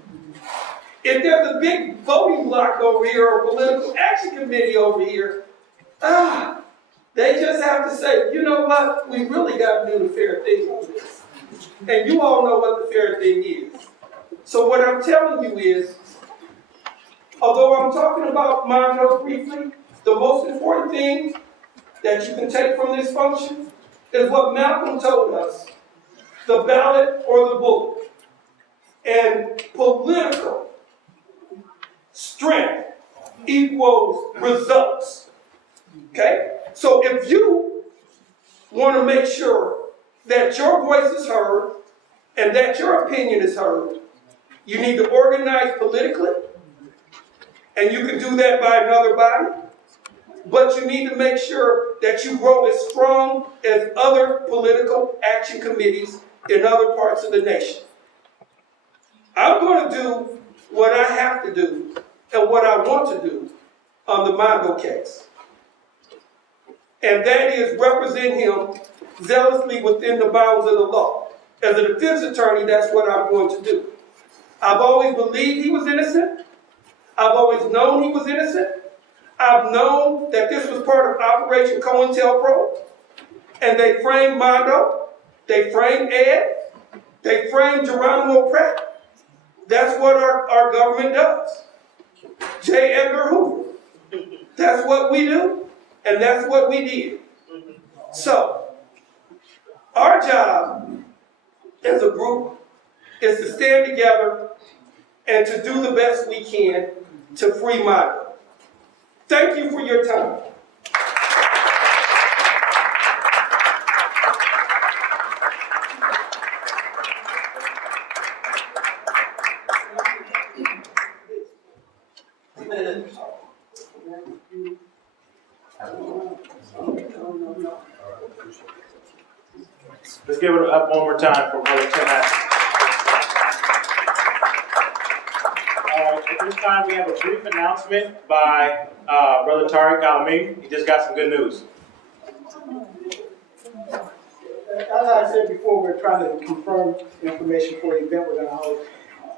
If there's a big voting bloc over here or a political action committee over here, they just have to say, you know what, we really got to do the fair thing on this. And you all know what the fair thing is. So what I'm telling you is, although I'm talking about Mondo briefly, the most important thing that you can take from this function is what Malcolm told us, the ballot or the bullet. And political strength equals results. Okay? So if you want to make sure that your voice is heard and that your opinion is heard, you need to organize politically, and you can do that by another body, but you need to make sure that you grow as strong as other political action committees in other parts of the nation. I'm going to do what I have to do and what I want to do on the Mondo case. And that is represent him zealously within the bounds of the law. As a defense attorney, that's what I'm going to do. I've always believed he was innocent. I've always known he was innocent. I've known that this was part of Operation COINTELPRO. And they framed Mondo. They framed Ed. They framed Geronimo Pratt. That's what our government does. J. Edgar Hoover. That's what we do, and that's what we did. So, our job as a group is to stand together and to do the best we can to free Mondo. Thank you for your time. Let's give it up one more time for Brother Tim Atkins. All right, At this time, we have a brief announcement by Brother Tariq Alameen. He just got some good news. As I said before, we're trying to confirm information for the event we're going to hold.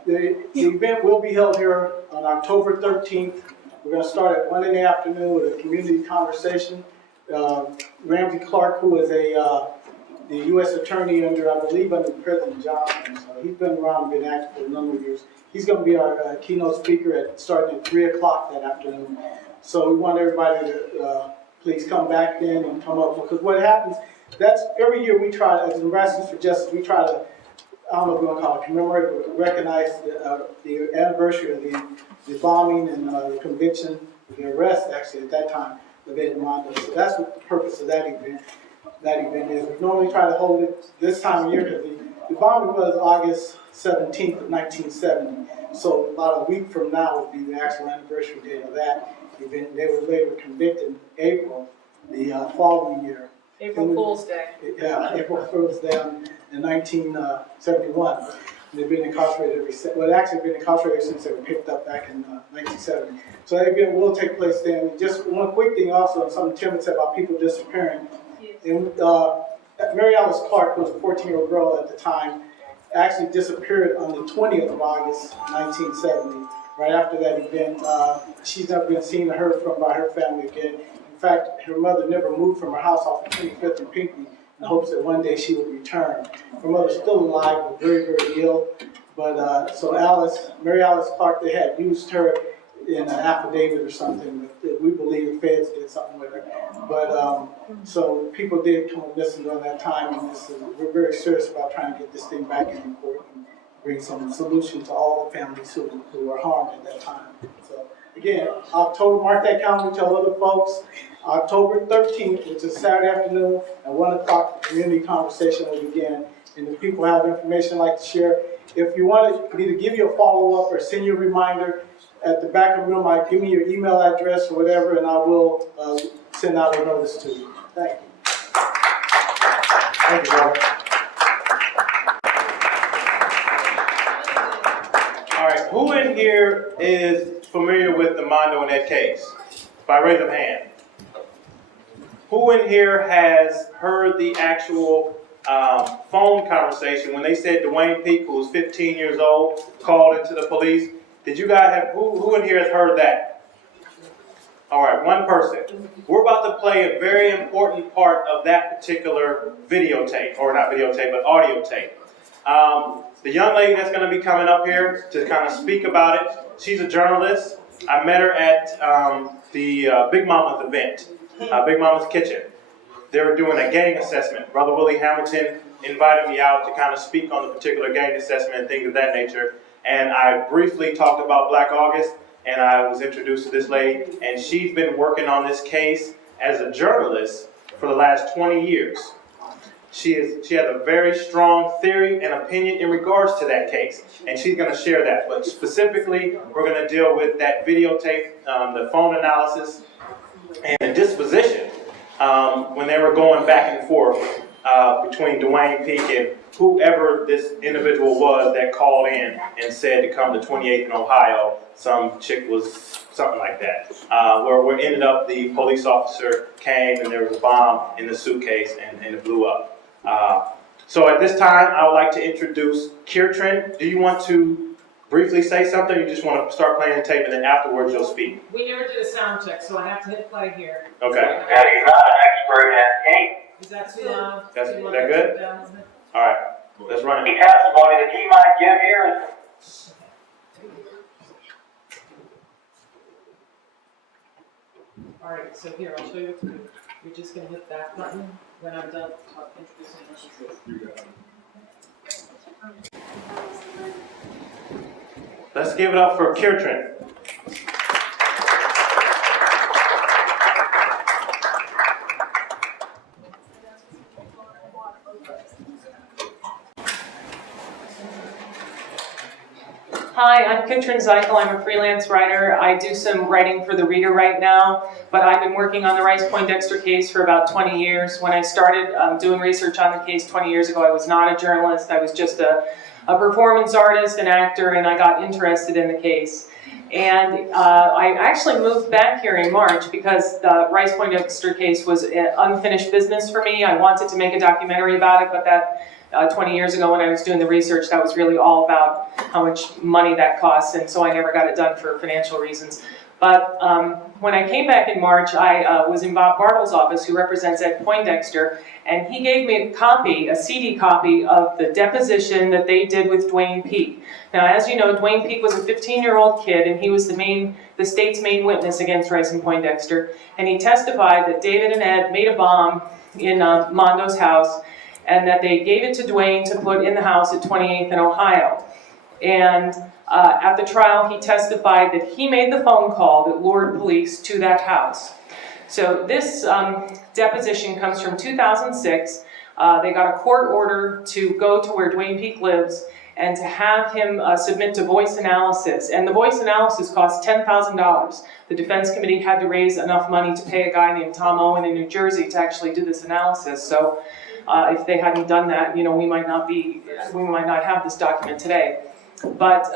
The event will be held here on October 13th. We're going to start at 1 in the afternoon with a community conversation. Ramsey Clark, who is the U.S. attorney under President Johnson, so he's been around and been active for a number of years. He's going to be our keynote speaker starting at 3 o'clock that afternoon. So we want everybody to please come back then and come up, because what happens, that's every year we try, as Nebraskans for Justice, we try to, I don't know if we want to call it commemorate, but recognize the anniversary of the bombing and the conviction, the arrest actually at that time of Ed Mondo. So that's what the purpose of that event is. We normally try to hold it this time of year because the bombing was August 17th of 1970. So about a week from now would be the actual anniversary date of that event. They were later convicted in April, the following year. April Fool's Day. Yeah, April Fool's Day in 1971. They've been incarcerated actually been incarcerated since they were picked up back in 1970. So that event will take place then. Just one quick thing also, something Tim had said about people disappearing. And Mary Alice Clark was a 14-year-old girl at the time, actually disappeared on the 20th of August, 1970. Right after that event, she's never been seen or heard from by her family again. In fact, her mother never moved from her house off of 25th and Pinckney in hopes that one day she would return. Her mother's still alive, but very, very ill. But so Mary Alice Clark, they had used her in an affidavit or something. But we believe the feds did something with her. But so people did come and listen during that time, and we're very serious about trying to get this thing back in court and bring some solution to all the families who were harmed at that time. So again, October, mark that calendar, tell other folks. October 13th, which is Saturday afternoon, at 1 o'clock, the community conversation will begin. And if people have information like to share, if you want me to give you a follow-up or send you a reminder, at the back of the room, give me your email address or whatever, and I will send out a notice to you. Thank you. Thank you, brother. All right, who in here is familiar with the Mondo and Ed case? By raise of hand. Who in here has heard the actual phone conversation when they said Dwayne Peak, who was 15 years old, called into the police? Did you guys have, who in here has heard that? All right, one person. We're about to play a very important part of that particular videotape, or not videotape, but audio tape. The young lady that's going to be coming up here to kind of speak about it, she's a journalist. I met her at the Big Mama's event, Big Mama's Kitchen. They were doing a gang assessment. Brother Willie Hamilton invited me out to kind of speak on the particular gang assessment and things of that nature. And I briefly talked about Black August, and I was introduced to this lady, and she's been working on this case as a journalist for the last 20 years. She has a very strong theory and opinion in regards to that case, and she's going to share that. But specifically, we're going to deal with that videotape, the phone analysis, and the disposition when they were going back and forth between Dwayne Peak and whoever this individual was that called in and said to come to 28th in Ohio. Some chick was something like that, where ended up the police officer came and there was a bomb in the suitcase and it blew up. So at this time, I would like to introduce Kirtrin. Do you want to briefly say something, or you just want to start playing the tape and then afterwards you'll speak? We never did a sound check, so I have to hit play here. Okay. Yeah, he's not an expert at anything. Is that too loud? That's- Too is loud? that good? Down? All right, let's run The it. testimony that he might give here is All right, so here, I'll show you what to do. You're just gonna hit that button when I'm done introducing this. Let's give it up for Kirtrin. Hi, I'm Katrin Zeichel. I'm a freelance writer. I do some writing for The Reader right now, but I've been working on the Rice Poindexter case for about 20 years. When I started doing research on the case 20 years ago, I was not a journalist. I was just a performance artist, an actor, and I got interested in the case. And I actually moved back here in March because the Rice Poindexter case was unfinished business for me. I wanted to make a documentary about it, but that 20 years ago when I was doing the research, that was really all about how much money that costs, and so I never got it done for financial reasons. But when I came back in March, I was in Bob Bartle's office, who represents Ed Poindexter, and he gave me a CD copy of the deposition that they did with Dwayne Peak. Now, as you know, Dwayne Peak was a 15-year-old kid, and he was the state's main witness against Rice and Poindexter, and he testified that David and Ed made a bomb in Mondo's house, and that they gave it to Dwayne to put in the house at 28th and Ohio. And at the trial, he testified that he made the phone call that lured police to that house. So this deposition comes from 2006. They got a court order to go to where Dwayne Peak lives and to have him submit to voice analysis. And the voice analysis cost $10,000. The defense committee had to raise enough money to pay a guy named Tom Owen in New Jersey to actually do this analysis. So if they hadn't done that, we might not have this document today. But,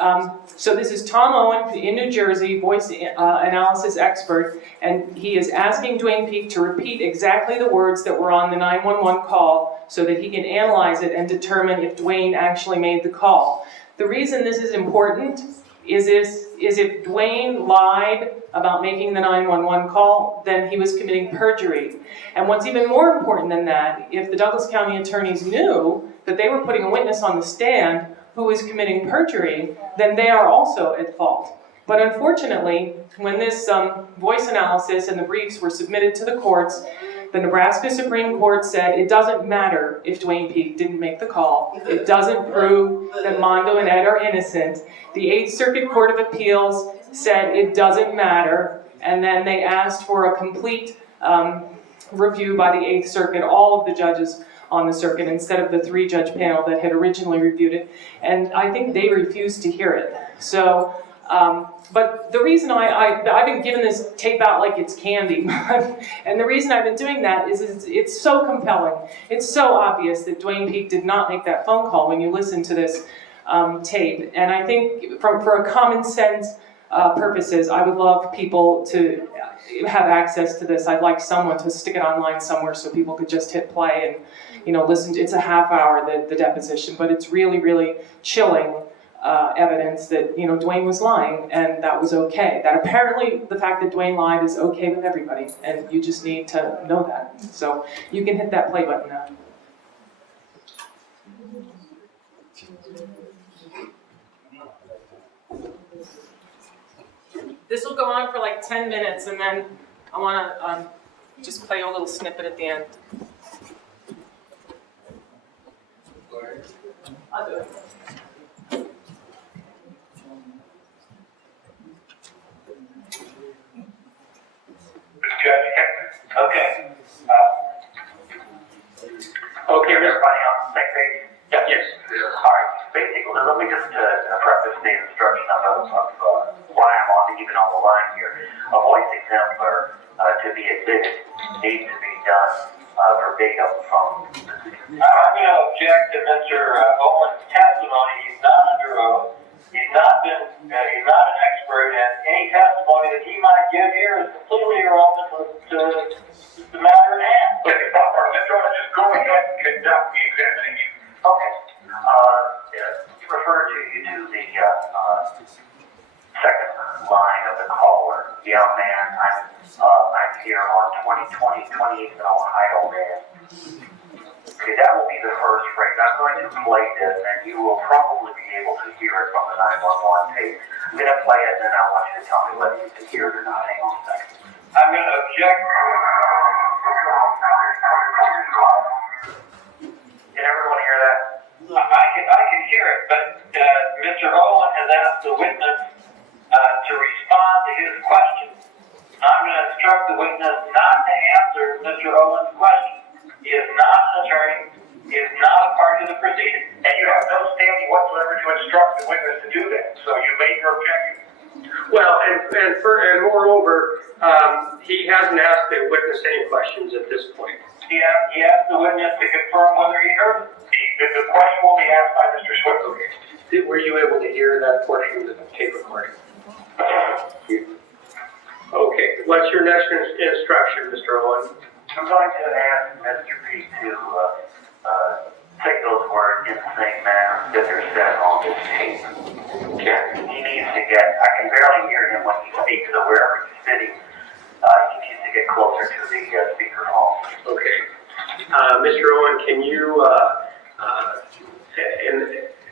so this is Tom Owen in New Jersey, voice analysis expert, and he is asking Dwayne Peak to repeat exactly the words that were on the 911 call so that he can analyze it and determine if Dwayne actually made the call. The reason this is important is if Dwayne lied about making the 911 call, then he was committing perjury. And what's even more important than that, if the Douglas County attorneys knew that they were putting a witness on the stand who is committing perjury, then they are also at fault. But unfortunately, when this voice analysis and the briefs were submitted to the courts, the Nebraska Supreme Court said it doesn't matter if Dwayne Peak didn't make the call. It doesn't prove that Mondo and Ed are innocent. The 8th Circuit Court of Appeals said it doesn't matter, and then they asked for a complete review by the 8th Circuit, all of the judges on the circuit, instead of the 3-judge panel that had originally reviewed it, and I think they refused to hear it. So, but the reason I've been giving this tape out like it's candy, and the reason I've been doing that is it's so compelling. It's so obvious that Dwayne Peak did not make that phone call when you listen to this tape. And I think for a common sense purposes, I would love people to have access to this. I'd like someone to stick it online somewhere so people could just hit play and listen to. It's a half hour, the deposition, but it's really, really chilling evidence that Dwayne was lying, and that was okay. That apparently the fact that Dwayne lied is okay with everybody, and you just need to know that. So you can hit that play button now. This will go on for like 10 minutes, and then I want to just play you a little snippet at the end. I'll do it. Okay. Okay, everybody on the same page? Yeah. Yes. All right. Basically, let me just preface the instruction of why I'm even on the line here. A voice exemplar to be admitted needs to be done verbatim from. I'm going to object to Mr. Owen's testimony. He's not under oath. He's not an expert, and any testimony that he might give here is completely irrelevant to the matter at hand. Okay, Mr. Owen, just go ahead and conduct the examination. Okay. Refer you to the second line of the caller. Young man, I'm here on 2020, 28th in Ohio, man. Okay, that will be the first phrase. I'm going to play this, and you will probably be able to hear it from the 911 tape. I'm going to play it, and then I want you to tell me whether you can hear it or not. Hang on a second. I'm going to object. Can everyone hear that? I can hear it, but Mr. Owen has asked the witness to respond to his question. I'm going to instruct the witness not to answer Mr. Owen's question. He is not an attorney. He is not a party to the proceeding. And you have no standing whatsoever to instruct the witness to do that. So you made your objection. Well, and moreover, he hasn't asked the witness any questions at this point. He asked the witness to confirm whether he heard it. The question will be asked by Mr. Swiffer. Were you able to hear that portion of the tape recording? Okay, what's your next instruction, Mr. Owen? I'm going to ask Mr. P to take those words in the same manner that they're said on this tape. Okay. He needs to get, I can barely hear him when he speaks, so wherever he's sitting, he needs to get closer to the speaker hall. Okay. Mr. Owen, can you,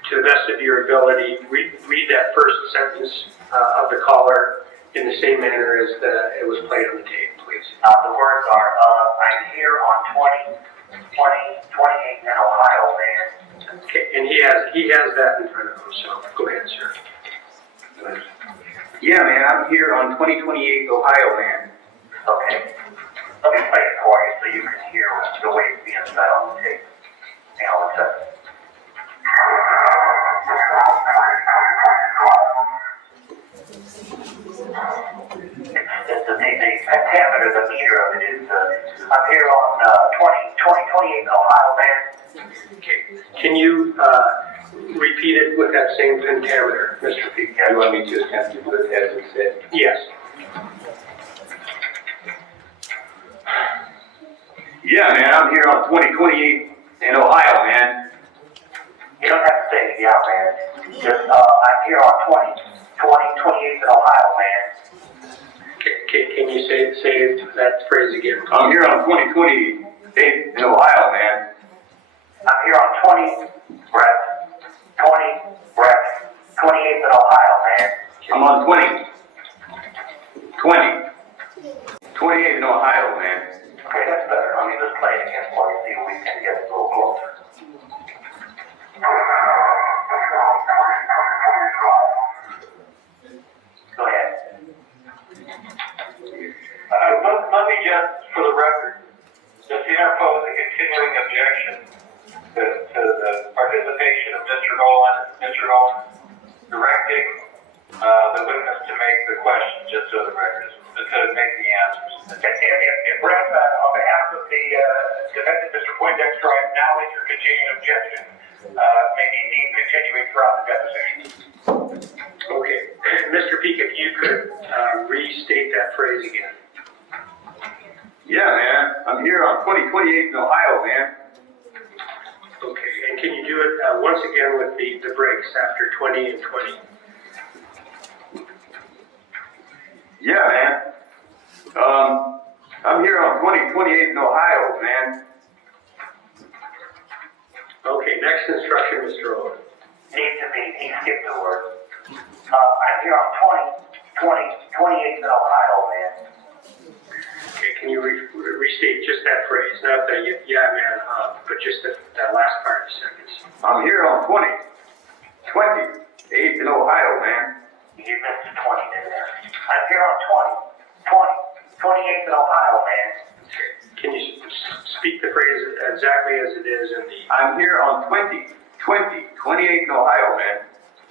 to the best of your ability, read that first sentence of the caller in the same manner as it was played on the tape, please? The words are, I'm here on 28 in Ohio, man. Okay, and he has that in front of him, so go ahead, sir. Yeah, man, I'm here on 2028 Ohio, man. Okay. Let me play it for you so you can hear the way it's being said on the tape. Hang on one second. The pentameter, the meter of it is, I'm here on 28 in Ohio, man. Okay. Can you repeat it with that same pentameter, Mr. P? You want me to attempt to put it as it said? Yes. Yeah, man, I'm here on 2028 in Ohio, man. You don't have to say, yeah, man. Just, I'm here on 28 in Ohio, man. Can you say that phrase again? I'm here on 2028 in Ohio, man. I'm here on 28 in Ohio, man. I'm on 28 in Ohio, man. Okay, that's better. Let me just play it again for you, see if we can get it a little closer. Go ahead. Let me just, for the record, just interpose a continuing objection to the participation of Mr. Nolan directing the witness to make the question, just so the record, to make the answers. And Brett, on behalf of the defendant, Mr. Poindexter, I acknowledge your continuing objection, may be deemed continuing throughout the deposition. Okay. Mr. Peak, if you could restate that phrase again. Yeah, man. I'm here on 2028 in Ohio, man. Okay. And can you do it once again with the breaks after 20 and 20? Yeah, man. I'm here on 2028 in Ohio, man. Okay. Next instruction, Mr. Owen. He skipped the word. I'm here on 28 in Ohio, man. Okay, can you restate just that phrase? Not the yeah, man, but just that last part of the sentence. I'm here on 28 in Ohio, man. You missed the 20 in there. I'm here on 28 in Ohio, man. Okay. Can you speak the phrase exactly as it is in the... I'm here on 28 in Ohio, man.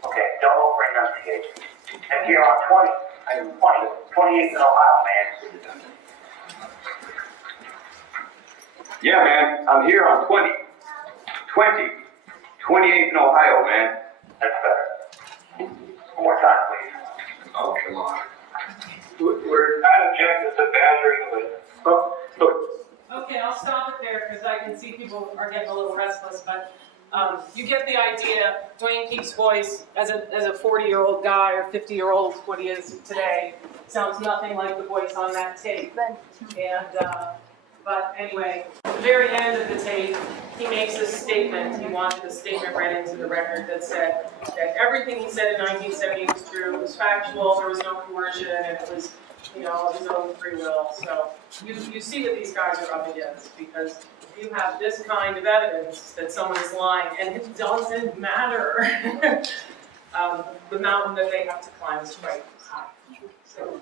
Okay, don't over enunciate. I'm here on 28 in Ohio, man. Yeah, man, I'm here on 28 in Ohio, man. That's better. One more time, please. Oh, come on. I object to badgering the witness. Okay, I'll stop it there because I can see people are getting a little restless, but you get the idea. Dwayne Peake's voice as a 40-year-old guy or 50-year-old, what he is today, sounds nothing like the voice on that tape. And but anyway, at the very end of the tape, he makes a statement. He wanted a statement read into the record that said that everything he said in 1970 was true. It was factual. There was no coercion, and it was, of his own free will. So you see what these guys are up against, because you have this kind of evidence that someone is lying, and it doesn't matter. The mountain that they have to climb is quite high. So,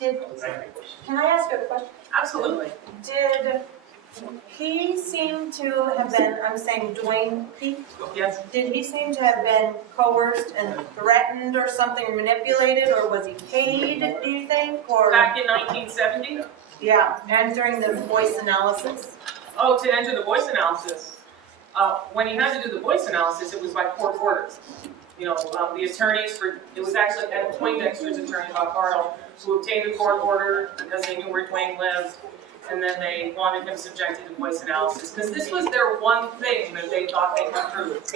Can I ask a question? absolutely. Did he seem to have been, I'm saying Dwayne Peake, Yes. did he seem to have been coerced and threatened or something, manipulated, or was he paid, do you think, or? Back in 1970? Yeah, and during the voice analysis. Oh, to enter the voice analysis. When he had to do the voice analysis, it was by court orders. the attorneys for, it was actually Ed Poindexter's attorney, Bob Bartle, who obtained a court order because they knew where Dwayne lived, and then they wanted him subjected to voice analysis, because this was their one thing that they thought they could prove.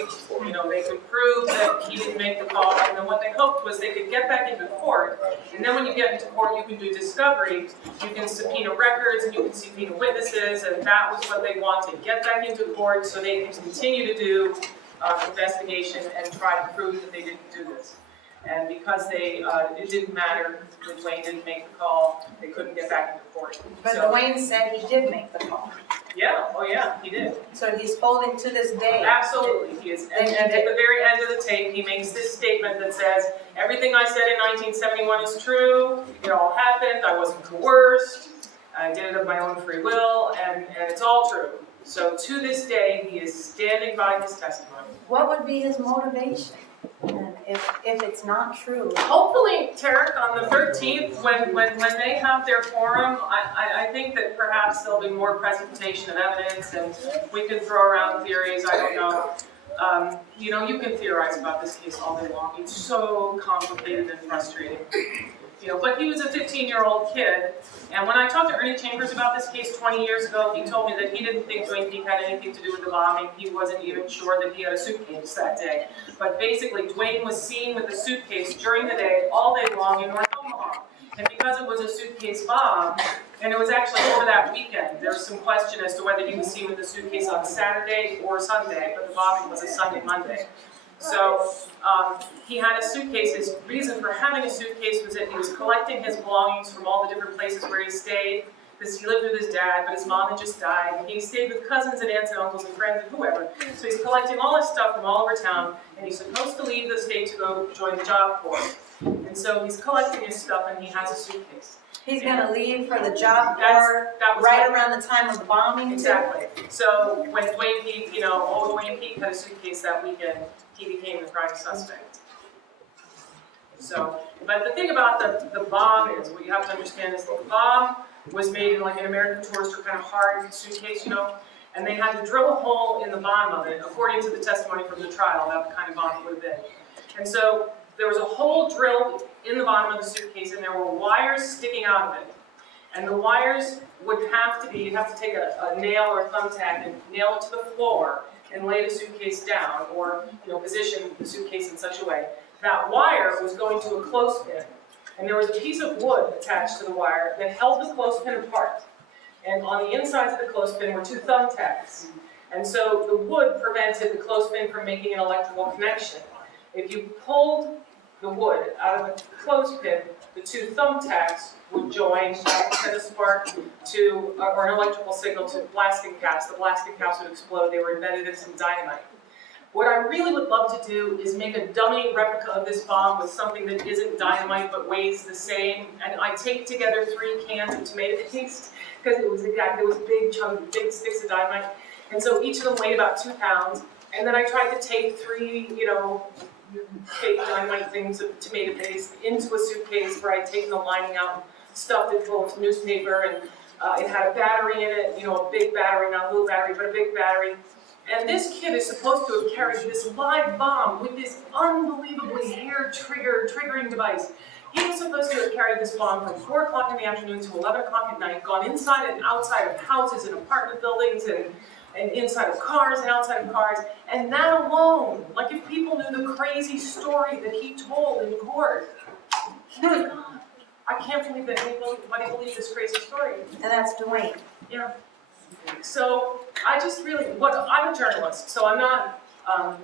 They could prove that he didn't make the call, and then what they hoped was they could get back into court, and then when you get into court, you can do discovery, you can subpoena records, and you can subpoena witnesses, and that was what they wanted, get back into court so they can continue to do investigation and try to prove that they didn't do this. And because it didn't matter that Dwayne didn't make the call, they couldn't get back into court. But So, Dwayne said he did make the call. yeah, oh yeah, he did. So he's holding to this day. Absolutely, he is. And at the very end of the tape, he makes this statement that says, everything I said in 1971 is true, it all happened, I wasn't coerced, I did it of my own free will, and it's all true. So to this day, he is standing by his testimony. What would be his motivation if it's not true? Hopefully, Tarek, on the 13th, when they have their forum, I think that perhaps there'll be more presentation of evidence, and we can throw around theories, I don't know. You can theorize about this case all day long. It's so complicated and frustrating. But he was a 15-year-old kid, and when I talked to Ernie Chambers about this case 20 years ago, he told me that he didn't think Dwayne Peake had anything to do with the bombing. He wasn't even sure that he had a suitcase that day. But basically, Dwayne was seen with a suitcase during the day, all day long in North Omaha. And because it was a suitcase bomb, and it was actually over that weekend, there's some question as to whether he was seen with the suitcase on Saturday or Sunday, but the bombing was a Sunday, Monday. So he had a suitcase. His reason for having a suitcase was that he was collecting his belongings from all the different places where he stayed, because he lived with his dad, but his mom had just died. And he stayed with cousins and aunts and uncles and friends and whoever. So he's collecting all his stuff from all over town, and he's supposed to leave the state to go join the Job Corps. And so he's collecting his stuff, and he has a suitcase. He's going to leave for the Job Corps right around the time of the bombing? Exactly. So when Dwayne Peake, Dwayne Peake had a suitcase that weekend, he became the prime suspect. So, but the thing about the bomb is, what you have to understand is the bomb was made in like an American Tourister kind of hard suitcase, and they had to drill a hole in the bottom of it, according to the testimony from the trial, that the kind of bomb it would have been. And so there was a hole drilled in the bottom of the suitcase, and there were wires sticking out of it. And the wires would have to be, you'd have to take a nail or a thumbtack and nail it to the floor and lay the suitcase down, or position the suitcase in such a way. That wire was going to a clothespin, and there was a piece of wood attached to the wire that held the clothespin apart. And on the insides of the clothespin were two thumbtacks. And so the wood prevented the clothespin from making an electrical connection. If you pulled the wood out of the clothespin, the two thumbtacks would join, send a spark to, or an electrical signal to blasting caps. The blasting caps would explode. They were embedded in some dynamite. What I really would love to do is make a dummy replica of this bomb with something that isn't dynamite but weighs the same. And I take together 3 cans of tomato paste, because it was big chunks, big sticks of dynamite. And so each of them weighed about 2 pounds. And then I tried to tape 3, fake dynamite things of tomato paste into a suitcase where I'd taken the lining out and stuffed it full of newspaper, and it had a battery in it, a big battery, not a little battery, but a big battery. And this kid is supposed to have carried this live bomb with this unbelievably hair-triggering device. He was supposed to have carried this bomb from 4 o'clock in the afternoon to 11 o'clock at night, gone inside and outside of houses and apartment buildings and inside of cars and outside of cars. And that alone, like if people knew the crazy story that he told in court, my God, I can't believe that anybody believed this crazy story. And that's Dwayne. Yeah. So I just really, I'm a journalist, so I'm not, I'm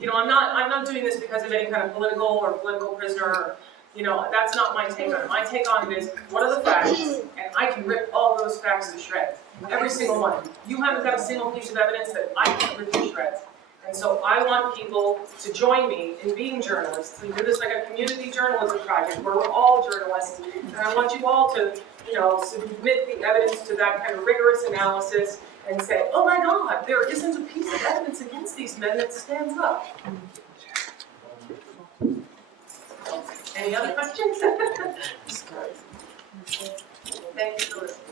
not doing this because of any kind of political or political prisoner. That's not my take on it. My take on it is, what are the facts? And I can rip all those facts to shreds. Every single one. You haven't got a single piece of evidence that I can't rip to shreds. And so I want people to join me in being journalists and do this like a community journalism project where we're all journalists. And I want you all to, submit the evidence to that kind of rigorous analysis and say, oh my God, there isn't a piece of evidence against these men that stands up. Any other questions? Thank you for listening.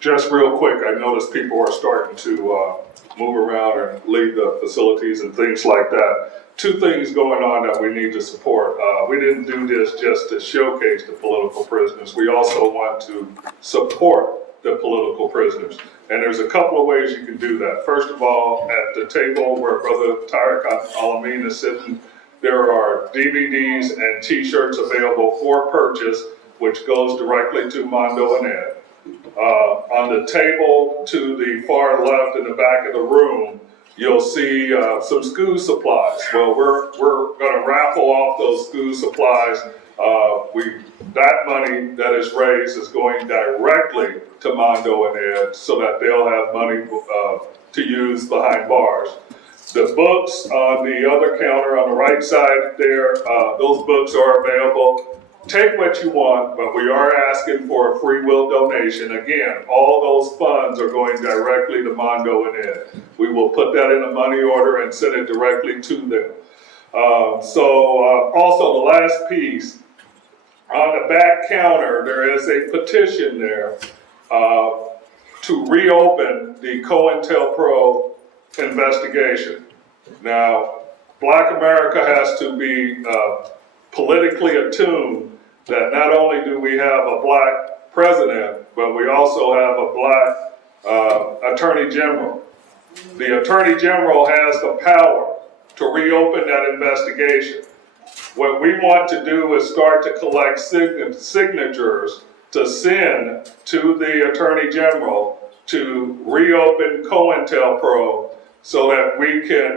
Just real quick, I noticed people are starting to move around and leave the facilities and things like that. Two things going on that we need to support. We didn't do this just to showcase the political prisoners. We also want to support the political prisoners. And there's a couple of ways you can do that. First of all, at the table where Brother Tariq Al-Amin is sitting, there are DVDs and T-shirts available for purchase, which goes directly to Mondo and Ed. On the table to the far left in the back of the room, you'll see some school supplies. Well, we're going to raffle off those school supplies. That money that is raised is going directly to Mondo and Ed so that they'll have money to use behind bars. The books on the other counter on the right side there, those books are available. Take what you want, but we are asking for a free will donation. Again, all those funds are going directly to Mondo and Ed. We will put that in a money order and send it directly to them. Also the last piece, on the back counter, there is a petition there to reopen the COINTELPRO investigation. Now, Black America has to be politically attuned that not only do we have a black president, but we also have a black attorney general. The attorney general has the power to reopen that investigation. What we want to do is start to collect signatures to send to the attorney general to reopen COINTELPRO so that we can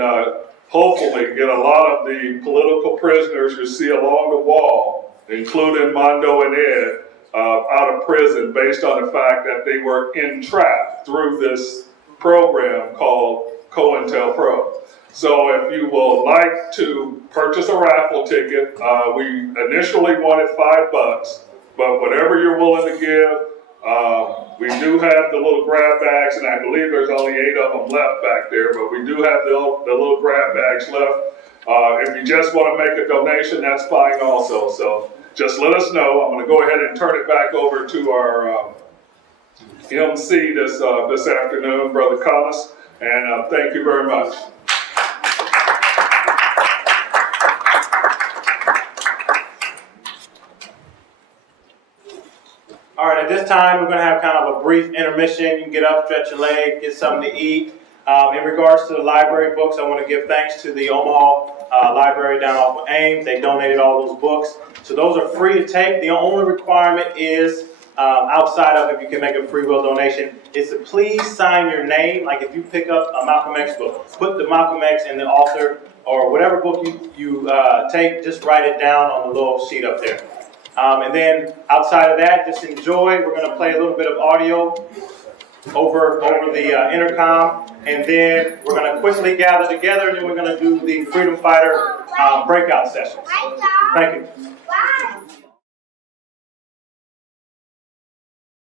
hopefully get a lot of the political prisoners you see along the wall, including Mondo and Ed, out of prison based on the fact that they were entrapped through this program called COINTELPRO. So if you will like to purchase a raffle ticket, we initially wanted $5, but whatever you're willing to give, we do have the little grab bags, and I believe there's only 8 of them left back there, but we do have the little grab bags left. If you just want to make a donation, that's fine also. So just let us know. I'm going to go ahead and turn it back over to our MC this afternoon, Brother Collis, and thank you very much. All right, at this time, we're going to have kind of a brief intermission. You can get up, stretch your leg, get something to eat. In regards to the library books, I want to give thanks to the Omaha Library down off of Ames. They donated all those books. So those are free to take. The only requirement is, outside of if you can make a free will donation, is to please sign your name. Like if you pick up a Malcolm X book, put the Malcolm X and the author, or whatever book you take, just write it down on the little sheet up there. And then outside of that, just enjoy. We're going to play a little bit of audio over the intercom, and then we're going to quickly gather together, and then we're going to do the Freedom Fighter breakout sessions. Thank you.